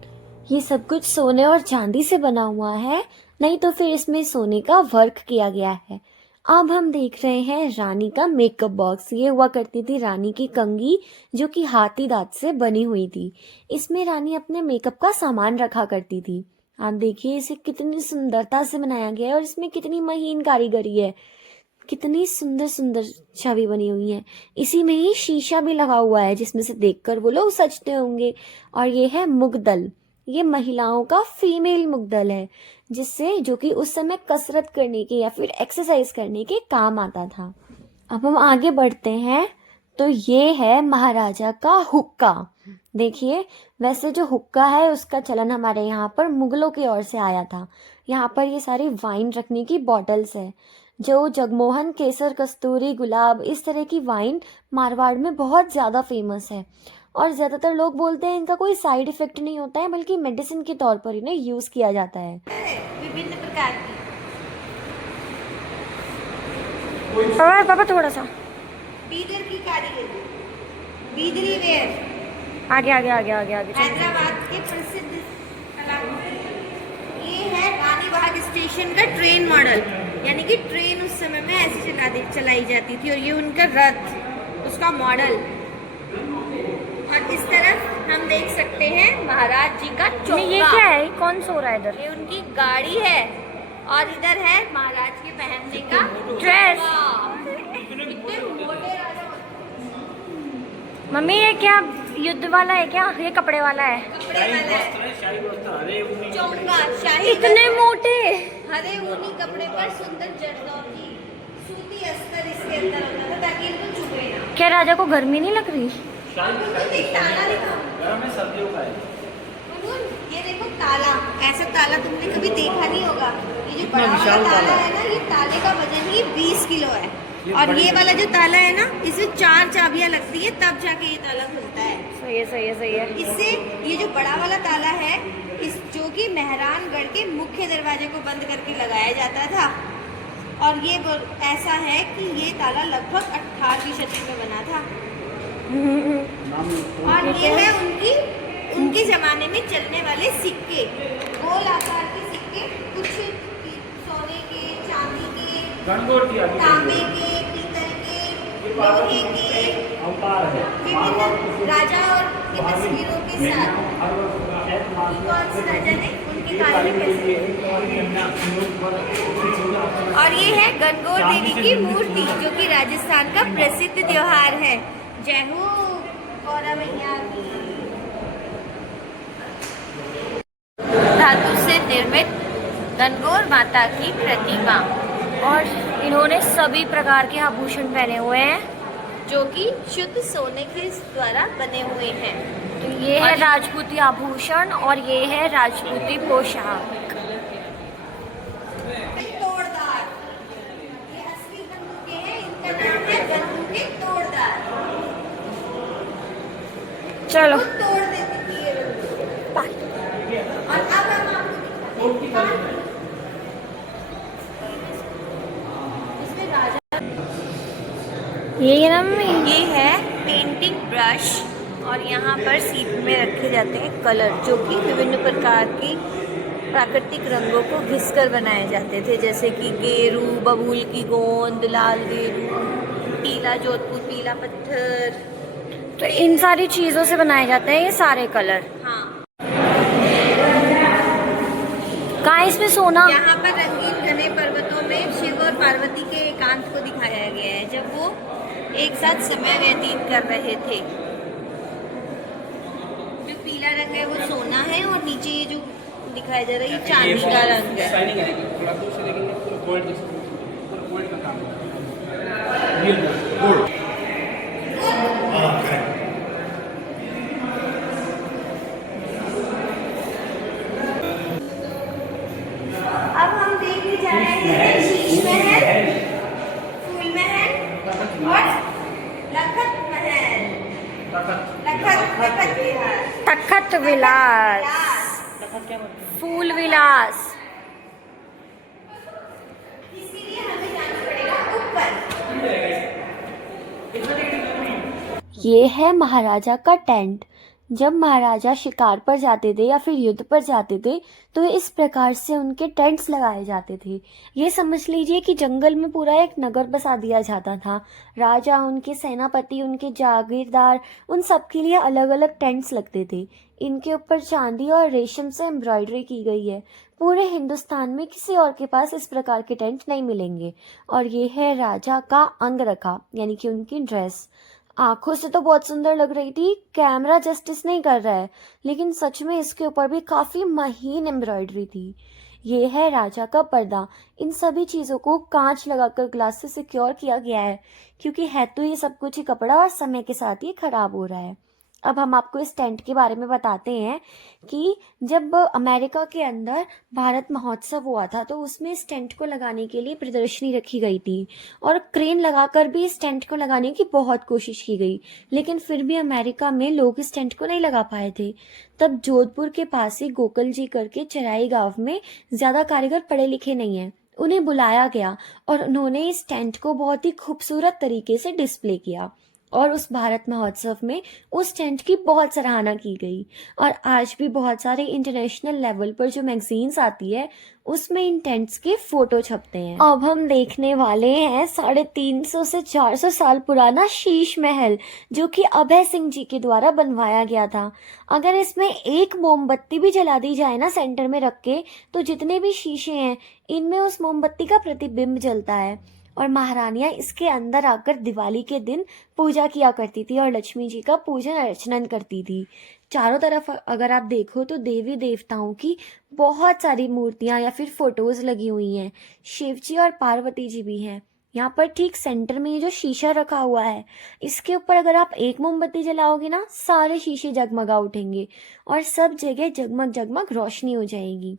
ये सब कुछ सोने और चांदी से बना हुआ है, नहीं तो फिर इसमें सोने का वर्क किया गया है। अब हम देख रहे हैं रानी का मेकअप बॉक्स। ये हुआ करती थी रानी की कंघी जो कि हाथी दांत से बनी हुई थी। इसमें रानी अपने मेकअप का सामान रखा करती थी। आप देखिए इसे कितनी सुंदरता से बनाया गया है और इसमें कितनी महीन कारीगरी है। कितनी सुंदर सुंदर छवि बनी हुई है। इसी में ही शीशा भी लगा हुआ है जिसमें से देखकर वो लोग सजते होंगे। और ये है मुगदल। ये महिलाओं का फीमेल मुगदल है जिससे जो कि उस समय कसरत करने के या फिर एक्सरसाइज करने के काम आता था। अब हम आगे बढ़ते हैं तो ये है महाराजा का हुक्का। देखिए वैसे जो हुक्का है उसका चलन हमारे यहाँ पर मुगलों की ओर से आया था। यहाँ पर ये सारी वाइन रखने की बॉटल्स है जो जगमोहन, केसर, कस्तूरी, गुलाब इस तरह की वाइन मारवाड़ में बहुत ज़्यादा फेमस है। और ज़्यादातर लोग बोलते हैं इनका कोई साइड इफ़ेक्ट नहीं होता है बल्कि मेडिसिन के तौर पर इन्हें यूज़ किया जाता है। विभिन्न प्रकार की पापा थोड़ा सा बीदर की कारीगरी, बीदरी वेयर, आगे आगे आगे आगे आगे हैदराबाद के प्रसिद्ध कलाकृति। ये है रानी बाग स्टेशन का ट्रेन मॉडल, यानी कि ट्रेन उस समय में ऐसे चलाई जाती थी और ये उनका रथ, उसका मॉडल। और इस तरफ हम देख सकते हैं महाराज जी का चौका। ये क्या है? कौन सो रहा है इधर? ये उनकी गाड़ी है और इधर है महाराज के पहनने का ड्रेस। कितने मोटे राजा मम्मी ये क्या युद्ध वाला है क्या? ये कपड़े वाला है? कपड़े वाला है। चौका शाही इतने मोटे। हरे ऊनी कपड़े पर सुंदर जरदौजी सूती अस्तर इसके अंदर होता था ताकि इनको चुभे ना। क्या राजा को गर्मी नहीं लग रही? ताला सर्दियों का है। ये देखो ताला, ऐसा ताला तुमने कभी देखा नहीं होगा। ये जो बड़ा वाला ताला है ना, ये ताले का वजन ही 20 किलो है। और ये वाला जो ताला है ना, इसमें 4 चाबियां लगती है तब जाके ये ताला खुलता है। सही है सही है सही है। इससे ये जो बड़ा वाला ताला है इस जो कि मेहरानगढ़ के मुख्य दरवाजे को बंद करके लगाया जाता था। और ये ऐसा है कि ये ताला लगभग 18वीं शताब्दी में बना था। और ये है उनके जमाने में चलने वाले सिक्के, गोल आकार के सिक्के, कुछ सोने के, चांदी के, तांबे के, पीतल के, लोहे के, विभिन्न राजा और के तस्वीरों के साथ। कौन से राजा ने उनके काल में कैसे। और ये है गणगौर देवी की मूर्ति जो कि राजस्थान का प्रसिद्ध त्योहार है। जय हो गौरा मैया की। धातु से निर्मित गणगौर माता की प्रतिमा और इन्होंने सभी प्रकार के आभूषण पहने हुए हैं जो कि शुद्ध सोने के द्वारा बने हुए हैं। तो ये है राजपूती आभूषण और ये है राजपूती पोशाक। तोड़दार, ये असली बंदूकें हैं, इनका नाम है बंदूकें तोड़दार। चलो वो तोड़ देती थी ये बंदूक। और अब हम आपको दिखाते हैं इसमें राजा। ये ना मम्मी ये है पेंटिंग ब्रश और यहाँ पर सीप में रखे जाते हैं कलर जो कि विभिन्न प्रकार की प्राकृतिक रंगों को घिसकर बनाए जाते थे, जैसे कि गेरू, बबूल की गोंद, लाल गेरू, पीला जोधपुर पीला पत्थर। तो इन सारी चीज़ों से बनाए जाते हैं ये सारे कलर। हाँ, कहाँ है इसमें सोना? यहाँ पर रंगीन घने पर्वतों में शिव और पार्वती के एकांत को दिखाया गया है जब वो एक साथ समय व्यतीत कर रहे थे। जो पीला रंग है वो सोना है और नीचे ये जो दिखाया जा रहा है ये चांदी का रंग है। अब हम देखने जा रहे हैं शीश महल, फूल महल विलास, फूल विलास। इसीलिए हमें जाना पड़ेगा ऊपर। ये है महाराजा का टेंट। जब महाराजा शिकार पर जाते थे या फिर युद्ध पर जाते थे तो इस प्रकार से उनके टेंट्स लगाए जाते थे। ये समझ लीजिए कि जंगल में पूरा एक नगर बसा दिया जाता था। राजा, उनके सेनापति, उनके जागीरदार, उन सब के लिए अलग अलग टेंट्स लगते थे। इनके ऊपर चांदी और रेशम से एम्ब्रॉयडरी की गई है। पूरे हिंदुस्तान में किसी और के पास इस प्रकार के टेंट नहीं मिलेंगे। और ये है राजा का अंगरखा, यानी कि उनकी ड्रेस। आंखों से तो बहुत सुंदर लग रही थी, कैमरा जस्टिस नहीं कर रहा है, लेकिन सच में इसके ऊपर भी काफी महीन एम्ब्रॉयडरी थी। ये है राजा का पर्दा। इन सभी चीजों को कांच लगाकर ग्लास से सिक्योर किया गया है, क्योंकि है तो ये सब कुछ ही कपड़ा और समय के साथ ये खराब हो रहा है। अब हम आपको इस टेंट के बारे में बताते हैं कि जब अमेरिका के अंदर भारत महोत्सव हुआ था तो उसमें इस टेंट को लगाने के लिए प्रदर्शनी रखी गई थी और क्रेन लगाकर भी इस टेंट को लगाने की बहुत कोशिश की गई, लेकिन फिर भी अमेरिका में लोग इस टेंट को नहीं लगा पाए थे। तब जोधपुर के पास ही गोकुल जी करके चराई गांव में ज्यादा कारीगर पढ़े लिखे नहीं हैं, उन्हें बुलाया गया और उन्होंने इस टेंट को बहुत ही खूबसूरत तरीके से डिस्प्ले किया और उस भारत महोत्सव में उस टेंट की बहुत सराहना की गई। और आज भी बहुत सारे इंटरनेशनल लेवल पर जो मैगजीन्स आती है उसमें इन टेंट्स के फोटो छपते हैं। अब हम देखने वाले हैं 350 से 400 साल पुराना शीश महल, जो कि अभय सिंह जी के द्वारा बनवाया गया था। अगर इसमें एक मोमबत्ती भी जला दी जाए ना सेंटर में रख के, तो जितने भी शीशे हैं इनमें उस मोमबत्ती का प्रतिबिंब जलता है। और महारानियां इसके अंदर आकर दिवाली के दिन पूजा किया करती थी और लक्ष्मी जी का पूजन अर्चना करती थी। चारों तरफ अगर आप देखो तो देवी देवताओं की बहुत सारी मूर्तियां या फिर फोटोज लगी हुई हैं। शिव जी और पार्वती जी भी हैं। यहाँ पर ठीक सेंटर में ये जो शीशा रखा हुआ है, इसके ऊपर अगर आप एक मोमबत्ती जलाओगे ना, सारे शीशे जगमगा उठेंगे और सब जगह जगमग जगमग रोशनी हो जाएगी।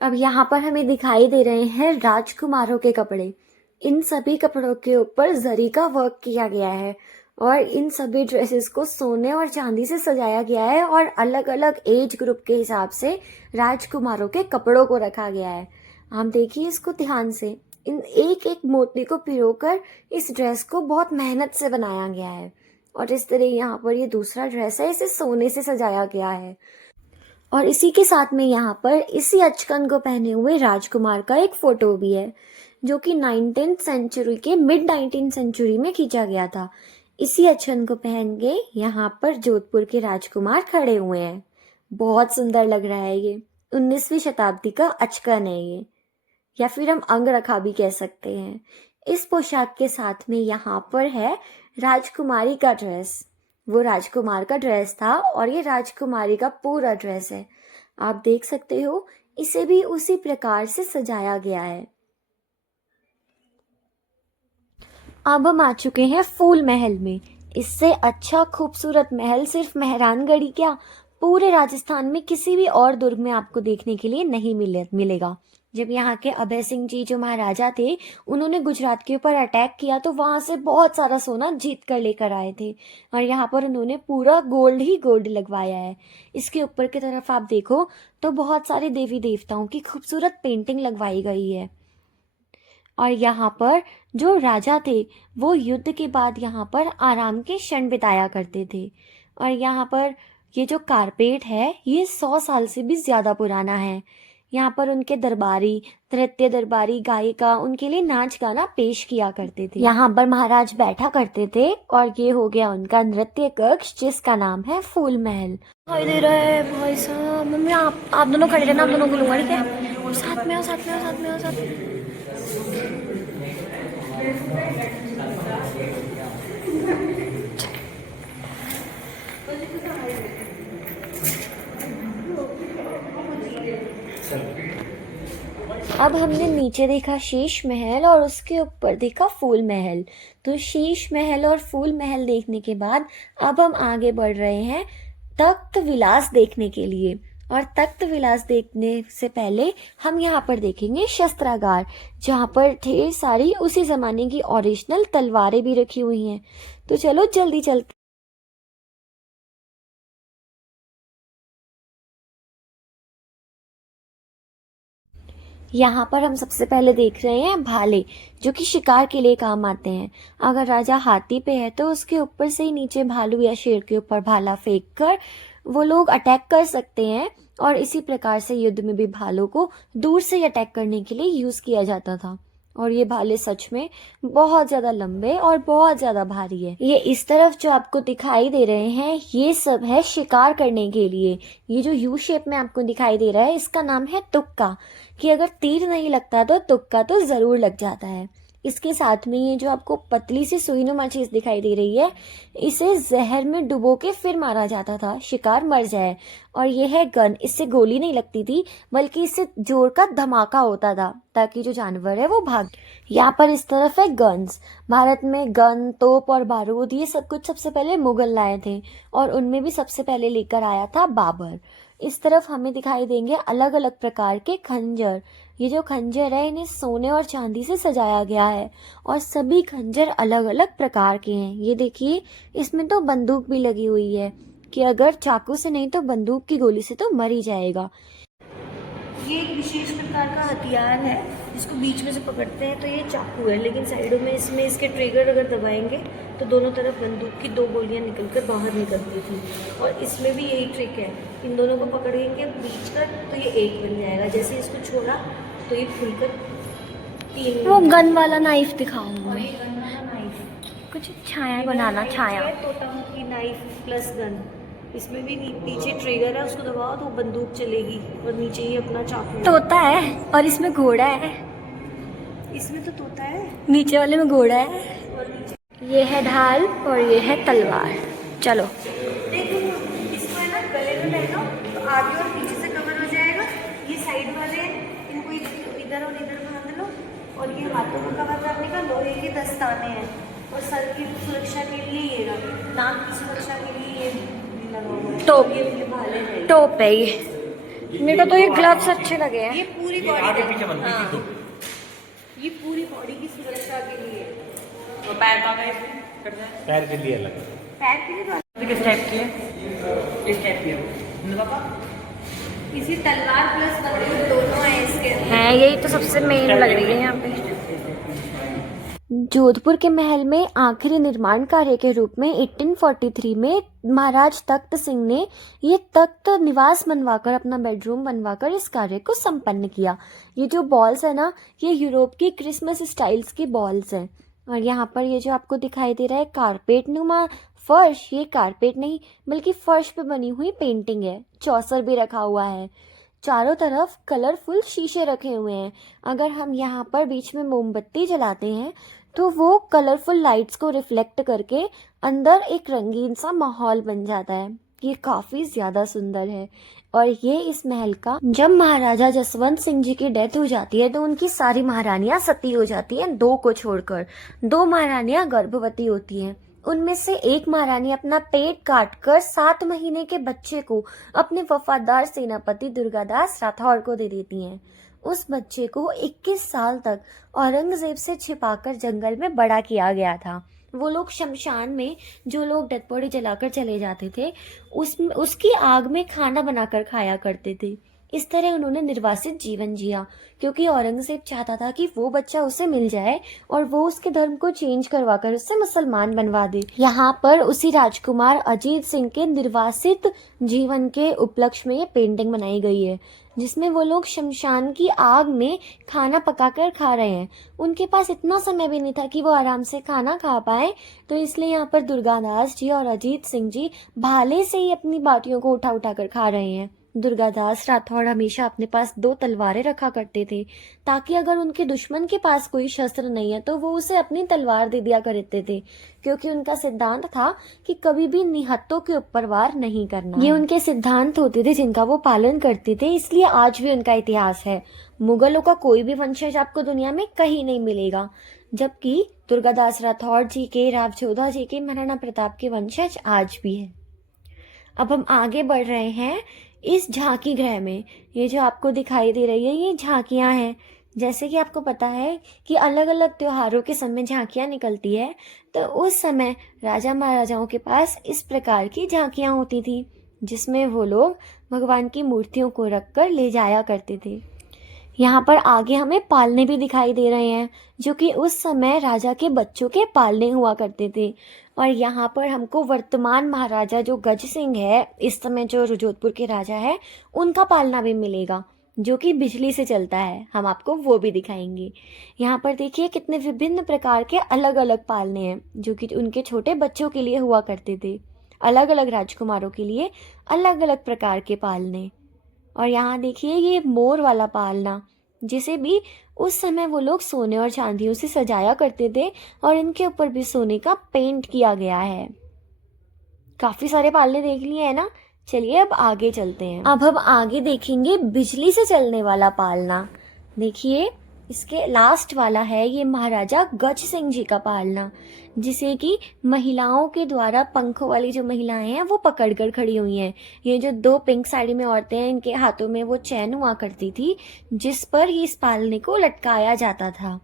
अब यहाँ पर हमें दिखाई दे रहे हैं राजकुमारों के कपड़े। इन सभी कपड़ों के ऊपर जरी का वर्क किया गया है और इन सभी ड्रेसेस को सोने और चांदी से सजाया गया है और अलग अलग एज ग्रुप के हिसाब से राजकुमारों के कपड़ों को रखा गया है। आप देखिए इसको ध्यान से, इन एक एक मोती को पिरोकर इस ड्रेस को बहुत मेहनत से बनाया गया है। और इस तरह यहाँ पर ये दूसरा ड्रेस है, इसे सोने से सजाया गया है। और इसी के साथ में यहाँ पर इसी अचकन को पहने हुए राजकुमार का एक फोटो भी है, जो कि 19th सेंचुरी के मिड 19th सेंचुरी में खींचा गया था। इसी अचकन को पहन के यहाँ पर जोधपुर के राजकुमार खड़े हुए हैं। बहुत सुंदर लग रहा है। ये 19वीं शताब्दी का अचकन है ये, या फिर हम अंगरखा भी कह सकते हैं। इस पोशाक के साथ में यहाँ पर है राजकुमारी का ड्रेस। वो राजकुमार का ड्रेस था और ये राजकुमारी का पूरा ड्रेस है। आप देख सकते हो, इसे भी उसी प्रकार से सजाया गया है। अब हम आ चुके हैं फूल महल में। इससे अच्छा खूबसूरत महल सिर्फ मेहरानगढ़ ही क्या, पूरे राजस्थान में किसी भी और दुर्ग में आपको देखने के लिए नहीं मिलेगा। जब यहाँ के अभय सिंह जी जो महाराजा थे, उन्होंने गुजरात के ऊपर अटैक किया तो वहां से बहुत सारा सोना जीत कर लेकर आए थे और यहाँ पर उन्होंने पूरा गोल्ड ही गोल्ड लगवाया है। इसके ऊपर की तरफ आप देखो तो बहुत सारे देवी देवताओं की खूबसूरत पेंटिंग लगवाई गई है। और यहाँ पर जो राजा थे वो युद्ध के बाद यहाँ पर आराम के क्षण बिताया करते थे। और यहाँ पर ये जो कारपेट है ये 100 साल से भी ज्यादा पुराना है। यहाँ पर उनके दरबारी, नृत्य दरबारी, गायिका उनके लिए नाच गाना पेश किया करते थे। यहाँ पर महाराज बैठा करते थे और ये हो गया उनका नृत्य कक्ष, जिसका नाम है फूल महल। दिखाई दे रहा है भाई साहब। मम्मी आप दोनों खड़े रहना, आप दोनों को लूंगा, ठीक है? साथ में आओ, साथ में आओ, साथ में आओ, साथ में। अब हमने नीचे देखा शीश महल और उसके ऊपर देखा फूल महल। तो शीश महल और फूल महल देखने के बाद अब हम आगे बढ़ रहे हैं तख्त विलास देखने के लिए। और तख्त विलास देखने से पहले हम यहाँ पर देखेंगे शस्त्रागार, जहाँ पर ढेर सारी उसी जमाने की ओरिजिनल तलवारें भी रखी हुई हैं। तो चलो जल्दी चलते यहाँ पर हम सबसे पहले देख रहे हैं भाले, जो कि शिकार के लिए काम आते हैं। अगर राजा हाथी पे है तो उसके ऊपर से ही नीचे भालू या शेर के ऊपर भाला फेंक कर वो लोग अटैक कर सकते हैं। और इसी प्रकार से युद्ध में भी भालों को दूर से अटैक करने के लिए यूज किया जाता था। और ये भाले सच में बहुत ज्यादा लंबे और बहुत ज्यादा भारी है। ये इस तरफ जो आपको दिखाई दे रहे हैं ये सब है शिकार करने के लिए। ये जो यू शेप में आपको दिखाई दे रहा है इसका नाम है तुक्का, कि अगर तीर नहीं लगता तो तुक्का तो जरूर लग जाता है। इसके साथ में ये जो आपको पतली सी सुईनुमा चीज दिखाई दे रही है इसे जहर में डुबो के फिर मारा जाता था, शिकार मर जाए। और ये है गन, इससे गोली नहीं लगती थी बल्कि इससे जोर का धमाका होता था ताकि जो जानवर है वो भाग। यहाँ पर इस तरफ है गन्स। भारत में गन, तोप और बारूद ये सब कुछ सबसे पहले मुगल लाए थे और उनमें भी सबसे पहले लेकर आया था बाबर। इस तरफ हमें दिखाई देंगे अलग अलग प्रकार के खंजर। ये जो खंजर है इन्हें सोने और चांदी से सजाया गया है और सभी खंजर अलग अलग प्रकार के हैं। ये देखिए इसमें तो बंदूक भी लगी हुई है कि अगर चाकू से नहीं तो बंदूक की गोली से तो मर ही जाएगा। ये एक विशेष प्रकार का हथियार है जिसको बीच में से पकड़ते हैं तो ये चाकू है, लेकिन साइडों में इसमें इसके ट्रिगर अगर दबाएंगे तो दोनों तरफ बंदूक की 2 गोलियां निकलकर बाहर निकलती थी। और इसमें भी यही ट्रिक है, इन दोनों को पकड़ेंगे बीच का तो ये एक बन जाएगा, जैसे इसको छोड़ा तो ये खुलकर 3। वो गन वाला नाइफ दिखाओ और ये गन वाला नाइफ, कुछ छाया बनाना, छाया। तोतामुखी नाइफ प्लस गन। इसमें भी पीछे ट्रिगर है, उसको दबाओ तो बंदूक चलेगी और नीचे ही अपना चाकू। तोता है और इसमें घोड़ा है। इसमें तो तोता है नीचे वाले में घोड़ा है। और नीचे ये है ढाल और ये है तलवार। चलो देखो, इसको है ना गले में पहनो तो आगे और पीछे से कवर हो जाएगा। ये साइड वाले हैं, इनको इधर और इधर बांध लो। और ये हाथों को कवर करने का लोहे के दस्ताने हैं और सर की सुरक्षा के लिए ये रहा, नाक की सुरक्षा के लिए ये लगा हुआ है। टोप। ये भाले हैं। टोप है ये। मेरे को तो ये ग्लव्स अच्छे लगे हैं। ये पूरी बॉडी आगे पीछे बनती थी तो ये पूरी बॉडी की सुरक्षा के लिए। तो पैर का है पैर के लिए अलग। पैर के लिए तो किस टाइप की है? इस टाइप की है पापा। इसी तलवार प्लस बंदूक दोनों है इसके अंदर। हैं, यही तो सबसे मेन लग रही है यहाँ पे। जोधपुर के महल में आखिरी निर्माण कार्य के रूप में 1843 में महाराज तख्त सिंह ने ये तख्त निवास बनवाकर, अपना बेडरूम बनवाकर इस कार्य को संपन्न किया। ये जो बॉल्स है ना, ये यूरोप की क्रिसमस स्टाइल्स की बॉल्स हैं। और यहाँ पर ये जो आपको दिखाई दे रहा है कारपेट नुमा फर्श, ये कारपेट नहीं बल्कि फर्श पे बनी हुई पेंटिंग है। चौसर भी रखा हुआ है। चारों तरफ कलरफुल शीशे रखे हुए हैं। अगर हम यहाँ पर बीच में मोमबत्ती जलाते हैं तो वो कलरफुल लाइट्स को रिफ्लेक्ट करके अंदर एक रंगीन सा माहौल बन जाता है। ये काफी ज्यादा सुंदर है। और ये इस महल का, जब महाराजा जसवंत सिंह जी की डेथ हो जाती है तो उनकी सारी महारानियां सती हो जाती हैं, 2 को छोड़कर। 2 महारानियां गर्भवती होती हैं। उनमें से एक महारानी अपना पेट काटकर 7 महीने के बच्चे को अपने वफादार सेनापति दुर्गादास राठौर को दे देती हैं। उस बच्चे को 21 साल तक औरंगजेब से छिपाकर जंगल में बड़ा किया गया था। वो लोग शमशान में जो लोग डेड बॉडी जलाकर चले जाते थे उसकी आग में खाना बनाकर खाया करते थे। इस तरह उन्होंने निर्वासित जीवन जिया, क्योंकि औरंगजेब चाहता था कि वो बच्चा उसे मिल जाए और वो उसके धर्म को चेंज करवाकर उससे मुसलमान बनवा दे। यहाँ पर उसी राजकुमार अजीत सिंह के निर्वासित जीवन के उपलक्ष्य में ये पेंटिंग बनाई गई है, जिसमें वो लोग शमशान की आग में खाना पकाकर खा रहे हैं। उनके पास इतना समय भी नहीं था कि वो आराम से खाना खा पाए, तो इसलिए यहाँ पर दुर्गादास जी और अजीत सिंह जी भाले से ही अपनी बाटियों को उठा उठा कर खा रहे हैं। दुर्गादास राठौड़ हमेशा अपने पास 2 तलवारें रखा करते थे, ताकि अगर उनके दुश्मन के पास कोई शस्त्र नहीं है तो वो उसे अपनी तलवार दे दिया करते थे, क्योंकि उनका सिद्धांत था कि कभी भी निहत्तों के ऊपर वार नहीं करना। ये उनके सिद्धांत होते थे जिनका वो पालन करते थे, इसलिए आज भी उनका इतिहास है। मुगलों का कोई भी वंशज आपको दुनिया में कहीं नहीं मिलेगा, जबकि दुर्गादास राठौड़ जी के, रावजोधा जी के, महाराणा प्रताप के वंशज आज भी है। अब हम आगे बढ़ रहे हैं इस झांकी गृह में। ये जो आपको दिखाई दे रही है ये झांकियां हैं। जैसे कि आपको पता है कि अलग अलग त्योहारों के समय झांकियां निकलती है, तो उस समय राजा महाराजाओं के पास इस प्रकार की झांकियां होती थी, जिसमें वो लोग भगवान की मूर्तियों को रखकर ले जाया करते थे। यहाँ पर आगे हमें पालने भी दिखाई दे रहे हैं, जो कि उस समय राजा के बच्चों के पालने हुआ करते थे। और यहाँ पर हमको वर्तमान महाराजा जो गज सिंह है, इस समय जो जोधपुर के राजा है, उनका पालना भी मिलेगा, जो कि बिजली से चलता है। हम आपको वो भी दिखाएंगे। यहाँ पर देखिए कितने विभिन्न प्रकार के अलग अलग पालने हैं, जो कि उनके छोटे बच्चों के लिए हुआ करते थे। अलग अलग राजकुमारों के लिए अलग अलग प्रकार के पालने। और यहाँ देखिए ये मोर वाला पालना, जिसे भी उस समय वो लोग सोने और चांदियों से सजाया करते थे, और इनके ऊपर भी सोने का पेंट किया गया है। काफी सारे पालने देख लिए हैं ना। चलिए अब आगे चलते हैं। अब हम आगे देखेंगे बिजली से चलने वाला पालना। देखिए इसके लास्ट वाला है ये महाराजा गज सिंह जी का पालना, जिसे कि महिलाओं के द्वारा, पंखों वाली जो महिलाएं हैं वो पकड़कर खड़ी हुई हैं। ये जो 2 पिंक साड़ी में औरतें हैं, इनके हाथों में वो चैन हुआ करती थी, जिस पर ही इस पालने को लटकाया जाता था।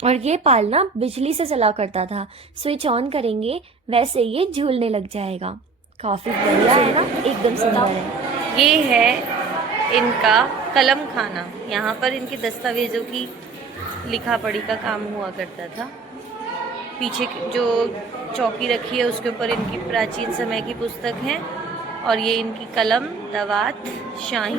और ये पालना बिजली से चला करता था। स्विच ऑन करेंगे वैसे ये झूलने लग जाएगा। काफी बढ़िया है ना, एकदम सुंदर है। ये है इनका कलम खाना। यहाँ पर इनके दस्तावेजों की लिखा पढ़ी का काम हुआ करता था। पीछे जो चौकी रखी है उसके ऊपर इनकी प्राचीन समय की पुस्तक है, और ये इनकी कलम, दवात, शाही।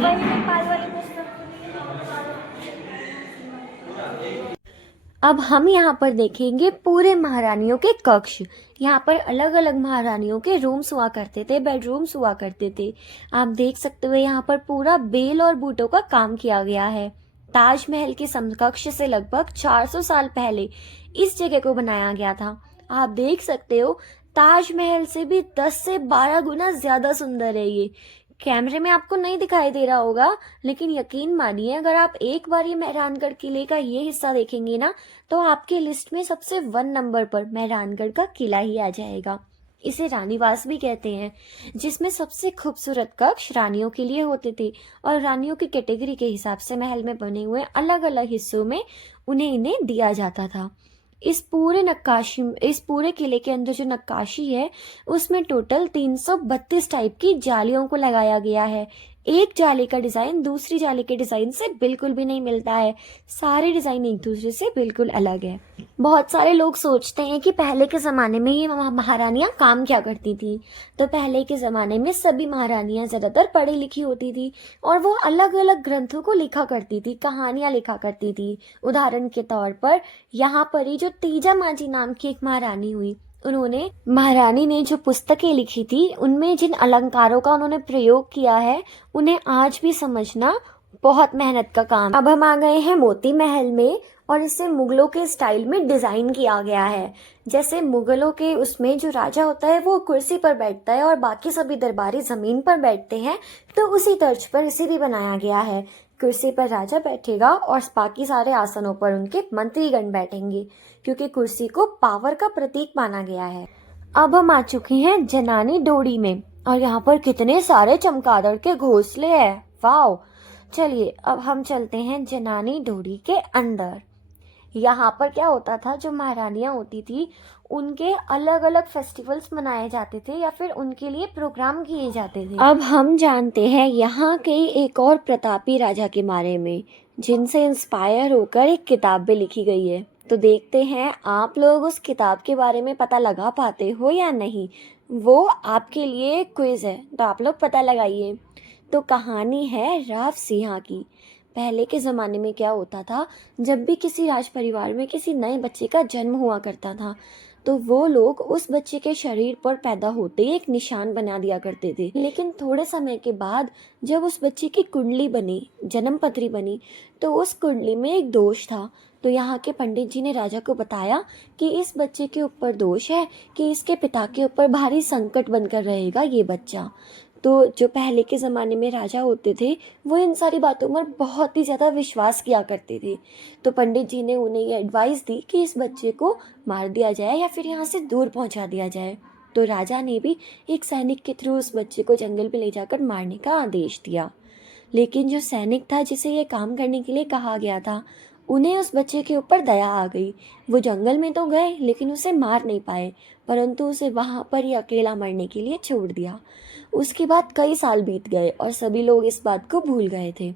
अब हम यहाँ पर देखेंगे पूरे महारानियों के कक्ष। यहाँ पर अलग अलग महारानियों के रूम्स हुआ करते थे, बेडरूम्स हुआ करते थे। आप देख सकते हो यहाँ पर पूरा बेल और बूटों का काम किया गया है। ताजमहल के समकक्ष से लगभग 400 साल पहले इस जगह को बनाया गया था। आप देख सकते हो ताजमहल से भी 10 से 12 गुना ज्यादा सुंदर है ये। कैमरे में आपको नहीं दिखाई दे रहा होगा, लेकिन यकीन मानिए अगर आप एक बार ये मेहरानगढ़ किले का ये हिस्सा देखेंगे ना, तो आपके लिस्ट में सबसे 1 नंबर पर मेहरानगढ़ का किला ही आ जाएगा। इसे रानीवास भी कहते हैं, जिसमें सबसे खूबसूरत कक्ष रानियों के लिए होते थे, और रानियों की कैटेगरी के हिसाब से महल में बने हुए अलग अलग हिस्सों में इन्हें दिया जाता था। इस पूरे किले के अंदर जो नक्काशी है, उसमें टोटल 332 टाइप की जालियों को लगाया गया है। एक जाली का डिजाइन दूसरी जाली के डिजाइन से बिल्कुल भी नहीं मिलता है। सारे डिजाइन एक दूसरे से बिल्कुल अलग है। बहुत सारे लोग सोचते हैं कि पहले के ज़माने में ये महारानियाँ काम क्या करती थी। तो पहले के ज़माने में सभी महारानियाँ ज़्यादातर पढ़ी लिखी होती थी, और वो अलग अलग ग्रंथों को लिखा करती थी, कहानियाँ लिखा करती थी। उदाहरण के तौर पर यहाँ पर ही जो तीजा मांझी नाम की एक महारानी हुई, महारानी ने जो पुस्तकें लिखी थी, उनमें जिन अलंकारों का उन्होंने प्रयोग किया है, उन्हें आज भी समझना बहुत मेहनत का काम। अब हम आ गए हैं मोती महल में, और इसे मुगलों के स्टाइल में डिजाइन किया गया है। जैसे मुगलों के उसमें जो राजा होता है वो कुर्सी पर बैठता है और बाकी सभी दरबारी जमीन पर बैठते हैं, तो उसी तर्ज पर इसे भी बनाया गया है। कुर्सी पर राजा बैठेगा और बाकी सारे आसनों पर उनके मंत्रीगण बैठेंगे, क्योंकि कुर्सी को पावर का प्रतीक माना गया है। अब हम आ चुके हैं जनानी डोड़ी में, और यहाँ पर कितने सारे चमगादड़ के घोंसले हैं। वाओ! चलिए अब हम चलते हैं जनानी डोड़ी के अंदर। यहाँ पर क्या होता था, जो महारानियाँ होती थी उनके अलग अलग फेस्टिवल्स मनाए जाते थे, या फिर उनके लिए प्रोग्राम किए जाते थे। अब हम जानते हैं यहाँ के एक और प्रतापी राजा के बारे में, जिनसे इंस्पायर होकर एक किताब भी लिखी गई है। तो देखते हैं आप लोग उस किताब के बारे में पता लगा पाते हो या नहीं। वो आपके लिए क्विज है, तो आप लोग पता लगाइए। तो कहानी है राव सिंह की। पहले के ज़माने में क्या होता था, जब भी किसी राज परिवार में किसी नए बच्चे का जन्म हुआ करता था, तो वो लोग उस बच्चे के शरीर पर पैदा होते ही एक निशान बना दिया करते थे। लेकिन थोड़े समय के बाद जब उस बच्चे की कुंडली बनी, जन्म पत्री बनी, तो उस कुंडली में एक दोष था। तो यहाँ के पंडित जी ने राजा को बताया कि इस बच्चे के ऊपर दोष है, कि इसके पिता के ऊपर भारी संकट बनकर रहेगा ये बच्चा। तो जो पहले के ज़माने में राजा होते थे, वो इन सारी बातों पर बहुत ही ज़्यादा विश्वास किया करते थे। तो पंडित जी ने उन्हें ये एडवाइस दी कि इस बच्चे को मार दिया जाए या फिर यहाँ से दूर पहुँचा दिया जाए। तो राजा ने भी एक सैनिक के थ्रू उस बच्चे को जंगल में ले जाकर मारने का आदेश दिया। लेकिन जो सैनिक था, जिसे ये काम करने के लिए कहा गया था, उन्हें उस बच्चे के ऊपर दया आ गई। वो जंगल में तो गए, लेकिन उसे मार नहीं पाए, परंतु उसे वहाँ पर ही अकेला मरने के लिए छोड़ दिया। उसके बाद कई साल बीत गए और सभी लोग इस बात को भूल गए थे।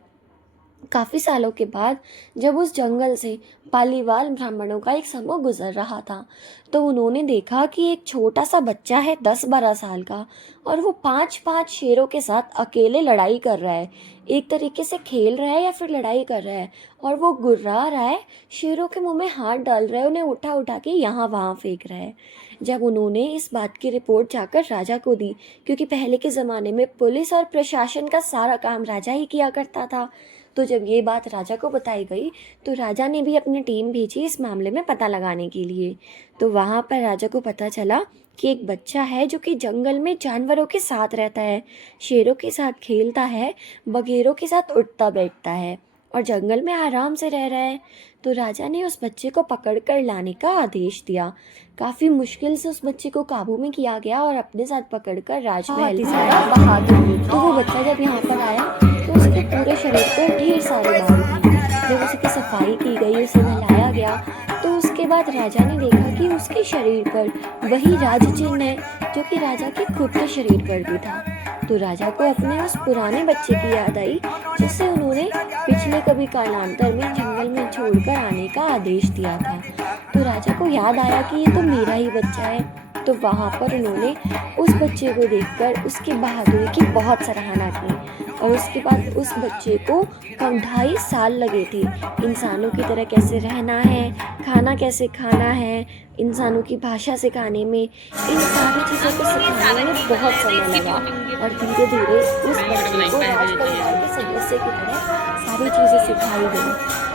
काफ़ी सालों के बाद जब उस जंगल से पालीवाल ब्राह्मणों का एक समूह गुजर रहा था तो उन्होंने देखा कि एक छोटा सा बच्चा है 10-12 साल का और वो 5-5 शेरों के साथ अकेले लड़ाई कर रहा है। एक तरीके से खेल रहा है या फिर लड़ाई कर रहा है और वो गुर्रा रहा है, शेरों के मुंह में हाथ डाल रहा है, उन्हें उठा उठा के यहाँ वहाँ फेंक रहा है। जब उन्होंने इस बात की रिपोर्ट जाकर राजा को दी, क्योंकि पहले के ज़माने में पुलिस और प्रशासन का सारा काम राजा ही किया करता था, तो जब ये बात राजा को बताई गई तो राजा ने भी अपनी टीम भेजी इस मामले में पता लगाने के लिए। तो वहाँ पर राजा को पता चला कि एक बच्चा है जो कि जंगल में जानवरों के साथ रहता है, शेरों के साथ खेलता है, बघेरों के साथ उठता बैठता है और जंगल में आराम से रह रहा है। तो राजा ने उस बच्चे को पकड़ कर लाने का आदेश दिया। काफ़ी मुश्किल से उस बच्चे को काबू में किया गया और अपने साथ पकड़कर राजमहल बहा दिया। तो वो बच्चा जब यहाँ पर आया तो उसके पूरे शरीर पर ढेर सारे बाल थे। जब उसकी सफाई की गई, उसे नहलाया गया, तो उसके बाद राजा ने देखा कि उसके शरीर पर वही राज चिन्ह है जो कि राजा के खुद के शरीर पर भी था। तो राजा को अपने उस पुराने बच्चे की याद आई जिसे उन्होंने पिछले कभी कालांतर में जंगल में छोड़कर आने का आदेश दिया था। तो राजा को याद आया कि ये तो मेरा ही बच्चा है। तो वहाँ पर उन्होंने उस बच्चे को देखकर उसकी बहादुरी की बहुत सराहना की और उसके बाद उस बच्चे को 2.5 साल लगे थे इंसानों की तरह कैसे रहना है, खाना कैसे खाना है, इंसानों की भाषा सिखाने में, इन सारी चीज़ों को सिखाने में बहुत समय लगा और धीरे धीरे उस बच्चे को राज परिवार के सदस्य की तरह सारी चीज़ें सिखाई गई।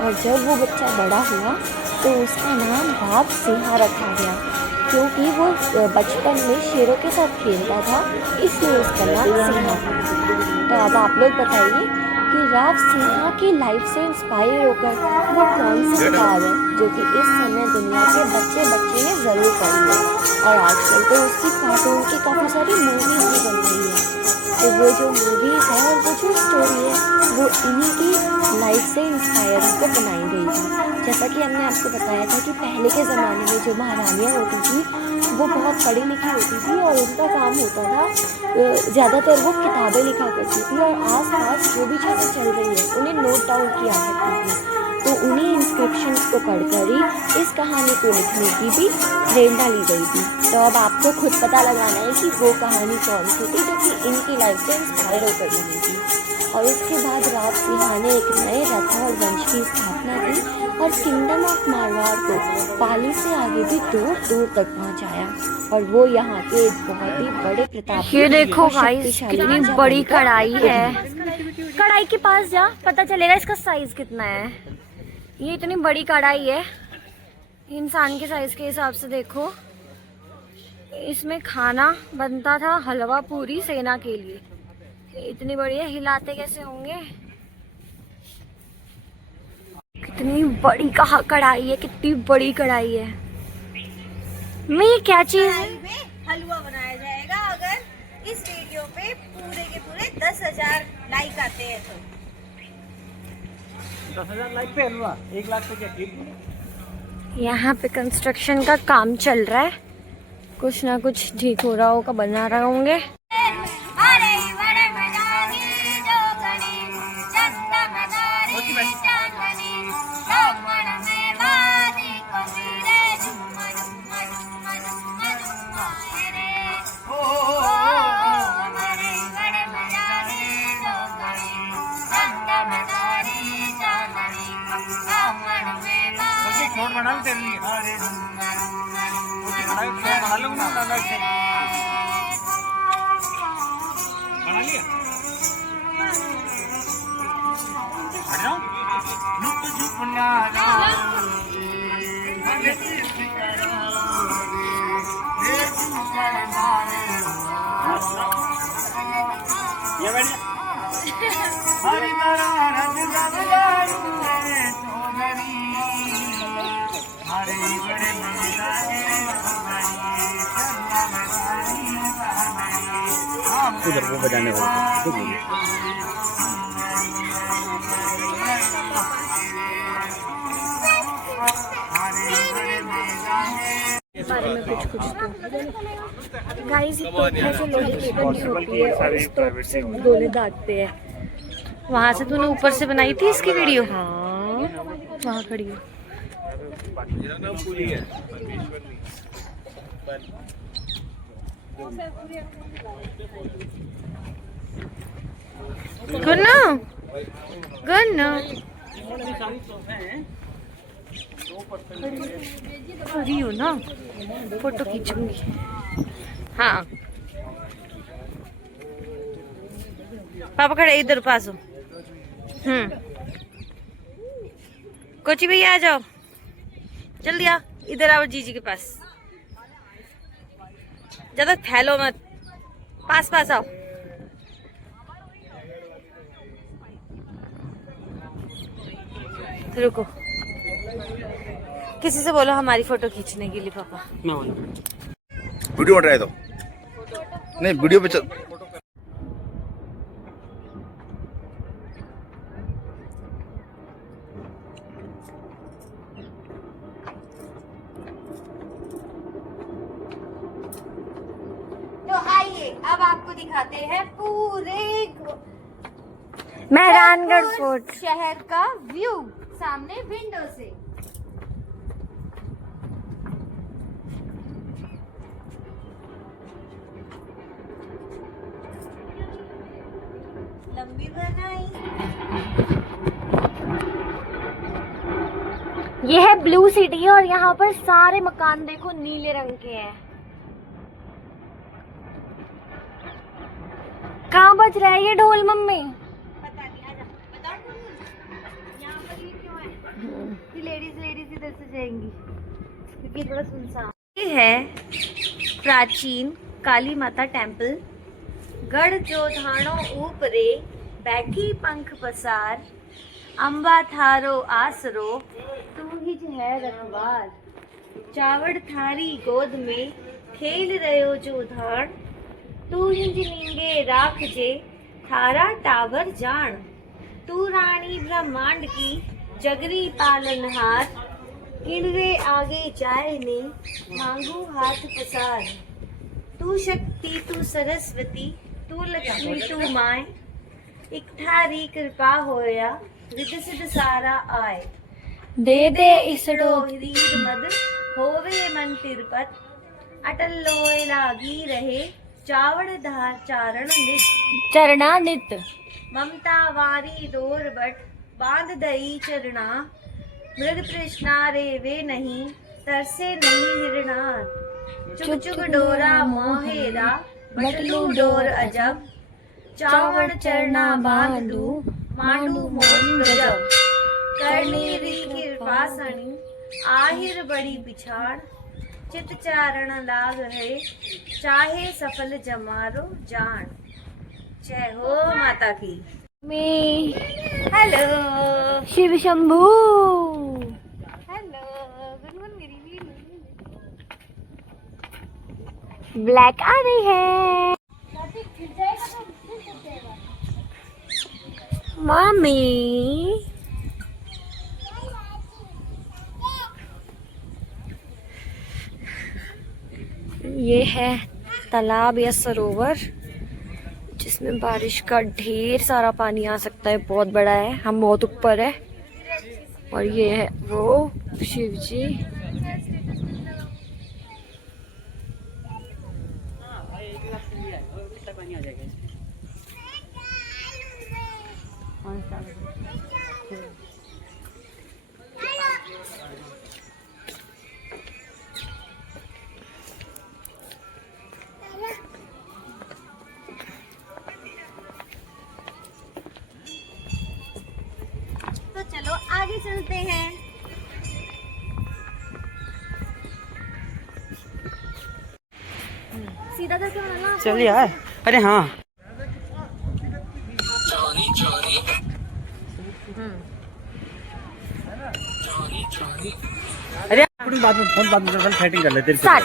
और जब वो बच्चा बड़ा हुआ तो उसका नाम राव सिंहा रखा गया, क्योंकि वो बचपन में शेरों के साथ खेलता था, इसलिए उसका नाम सिंहा था। तो अब आप लोग बताइए कि राव सिंहा की लाइफ से इंस्पायर होकर वो कौन सी किताब है जो कि इस समय दुनिया के बच्चे ने ज़रूर पढ़ी है और आजकल तो उसकी कार्टून की काफ़ी सारी मूवीज़ भी बन रही है। तो वो जो मूवीज़ है और वो जो स्टोरी है वो इन्हीं की लाइफ से इंस्पायर होकर बनाई गई थी। जैसा कि हमने आपको बताया था कि पहले के ज़माने में जो महारानियाँ होती थी वो बहुत पढ़ी लिखी होती थी और उनका काम होता था ज़्यादातर वो किताबें लिखा करती थी और आसपास जो भी चीज़ें चल रही है उन्हें नोट डाउन किया करती थी। तो उन्हीं इंस्क्रिप्शंस को पढ़कर ही इस कहानी को लिखने की भी प्रेरणा ली गई थी। तो अब आपको खुद पता लगाना है कि वो कहानी कौन सी थी जो कि इनकी लाइफ से इंस्पायर होकर बनी थी। और उसके बाद राव सिंहा ने एक नए राठौड़ वंश की स्थापना की और किंगडम ऑफ मारवाड़ को पाली से आगे भी दूर दूर तक पहुंचाया और वो यहाँ के एक बहुत ही बड़े प्रताप। ये देखो गाइस कितनी बड़ी कढ़ाई है। कढ़ाई के पास जा, पता चलेगा इसका साइज कितना है। ये इतनी बड़ी कढ़ाई है, इंसान के साइज के हिसाब से देखो। इसमें खाना बनता था, हलवा पूरी सेना के लिए। इतनी बड़ी है, हिलाते कैसे होंगे। कितनी बड़ी कढ़ाई है, कितनी बड़ी कढ़ाई है। मैं क्या चीज है? हलवा बनाया जाएगा अगर इस वीडियो पे पूरे के पूरे 10,000 लाइक आते हैं तो। 10,000 लाइक पे हलवा, 1 लाख पे क्या ठीक? यहाँ पे कंस्ट्रक्शन का काम चल रहा है, कुछ ना कुछ ठीक हो रहा होगा, बना रहे होंगे। बना लिया उधर वो बजाने वाले बारे में कुछ तो गाइस, ये तोप है जो लोहे की बनी होती है और इस तोप से गोले दागते हैं। वहां से तूने ऊपर से बनाई थी इसकी वीडियो? हाँ, वहां खड़ी हो। गुन्ना गुन्ना खड़ी हो ना, फोटो खींचूंगी। हाँ पापा खड़े इधर पास हो। कोची भैया आ जाओ, जल्दी आओ, इधर आओ जीजी के पास। ज्यादा फैलो मत, पास पास आओ। रुको, किसी से बोलो हमारी फोटो खींचने के लिए। पापा वीडियो बन रहा है तो नहीं, वीडियो पे चल। तो आइए अब आपको दिखाते हैं पूरे मेहरानगढ़ फोर्ट। शहर का व्यू सामने विंडो से। लंबी बनाई। ये है ब्लू सिटी और यहाँ पर सारे मकान देखो नीले रंग के हैं। कहाँ बज रहा है ये ढोल मम्मी? पता नहीं, आजा बताओ ढोल। यहाँ पर ये क्यों है कि लेडीज इधर से जाएंगी क्योंकि थोड़ा सुनसान। ये है प्राचीन काली माता टेम्पल। गढ़ जोधाणो ऊपरे बैठी पंख पसार, अंबा थारो आसरो तू ही है रखवार। चावड़ थारी गोद में खेल रहो जोधान, तू हिंज नींगे राख जे थारा टावर जान। तू रानी ब्रह्मांड की जगरी पालनहार, किणवे आगे जाए ने मांगू हाथ पसार। तू शक्ति तू सरस्वती तू लक्ष्मी तू माए, एक थारी कृपा होया रिद सिद्ध सारा आए। दे दे इसड़ो रीड मद होवे मन तिरपत, अटल लोय लागी रहे चावड़ धार चारण नित। चरना नित। ममता वारी डोर बट बांध दई चरना, मृग तृष्णा रे वे नहीं तरसे नहीं हिरना। चुग चुग डोरा मोहेरा बटलू डोर अजब, चावड़ चरना बांधू मांडू मोन गजब। करनी री कृपा सणी आहिर बड़ी पिछाड़, चित चारण लाग है चाहे सफल जमारो जान। जय हो माता की। में हेलो शिव शंभू। हेलो गुनगुन मेरी ब्लैक आ रही है मामी। ये है तालाब या सरोवर जिसमें बारिश का ढेर सारा पानी आ सकता है। बहुत बड़ा है, हम बहुत ऊपर है। और ये है वो शिव जी। तो चलो आगे चलते हैं। सीधा करके बनाना। चल यार, अरे हाँ अरे बाद में सेटिंग कर लेते हैं। स्टार्ट।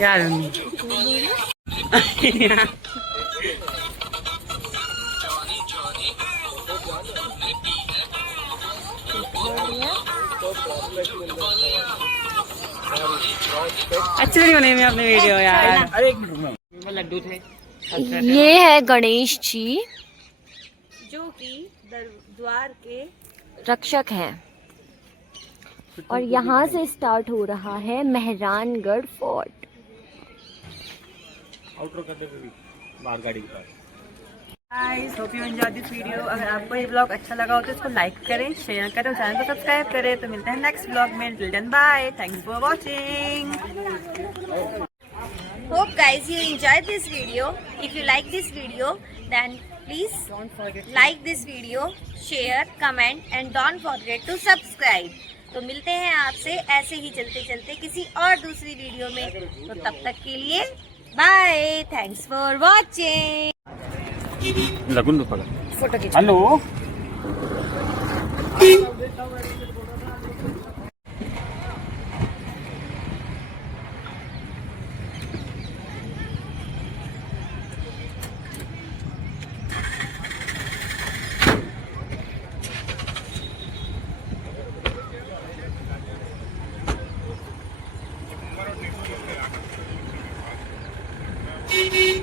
यार अच्छे नहीं बने मैं अपने वीडियो यार। अरे एक मिनट में लड्डू थे। ये है गणेश जी, जो कि द्वार के रक्षक हैं। और यहाँ से स्टार्ट हो रहा है मेहरानगढ़ फोर्ट। आउटरो कर दे बेबी, बाहर गाड़ी के पास। Guys hope you enjoy this video. अगर आपको ये ब्लॉग अच्छा लगा हो तो इसको लाइक करें, शेयर करें और चैनल को सब्सक्राइब करें। तो मिलते हैं नेक्स्ट ब्लॉग में। Till then bye, thanks for watching. Hope guys you enjoyed this video. If you like this video, then please like this video, share, comment and don't forget to subscribe. तो मिलते हैं आपसे ऐसे ही चलते चलते किसी और दूसरी वीडियो में। तो तब तक के लिए बाय, थैंक्स फॉर वॉचिंग। लगुन तो पड़ा फोटो खींच। Hello Beep beep.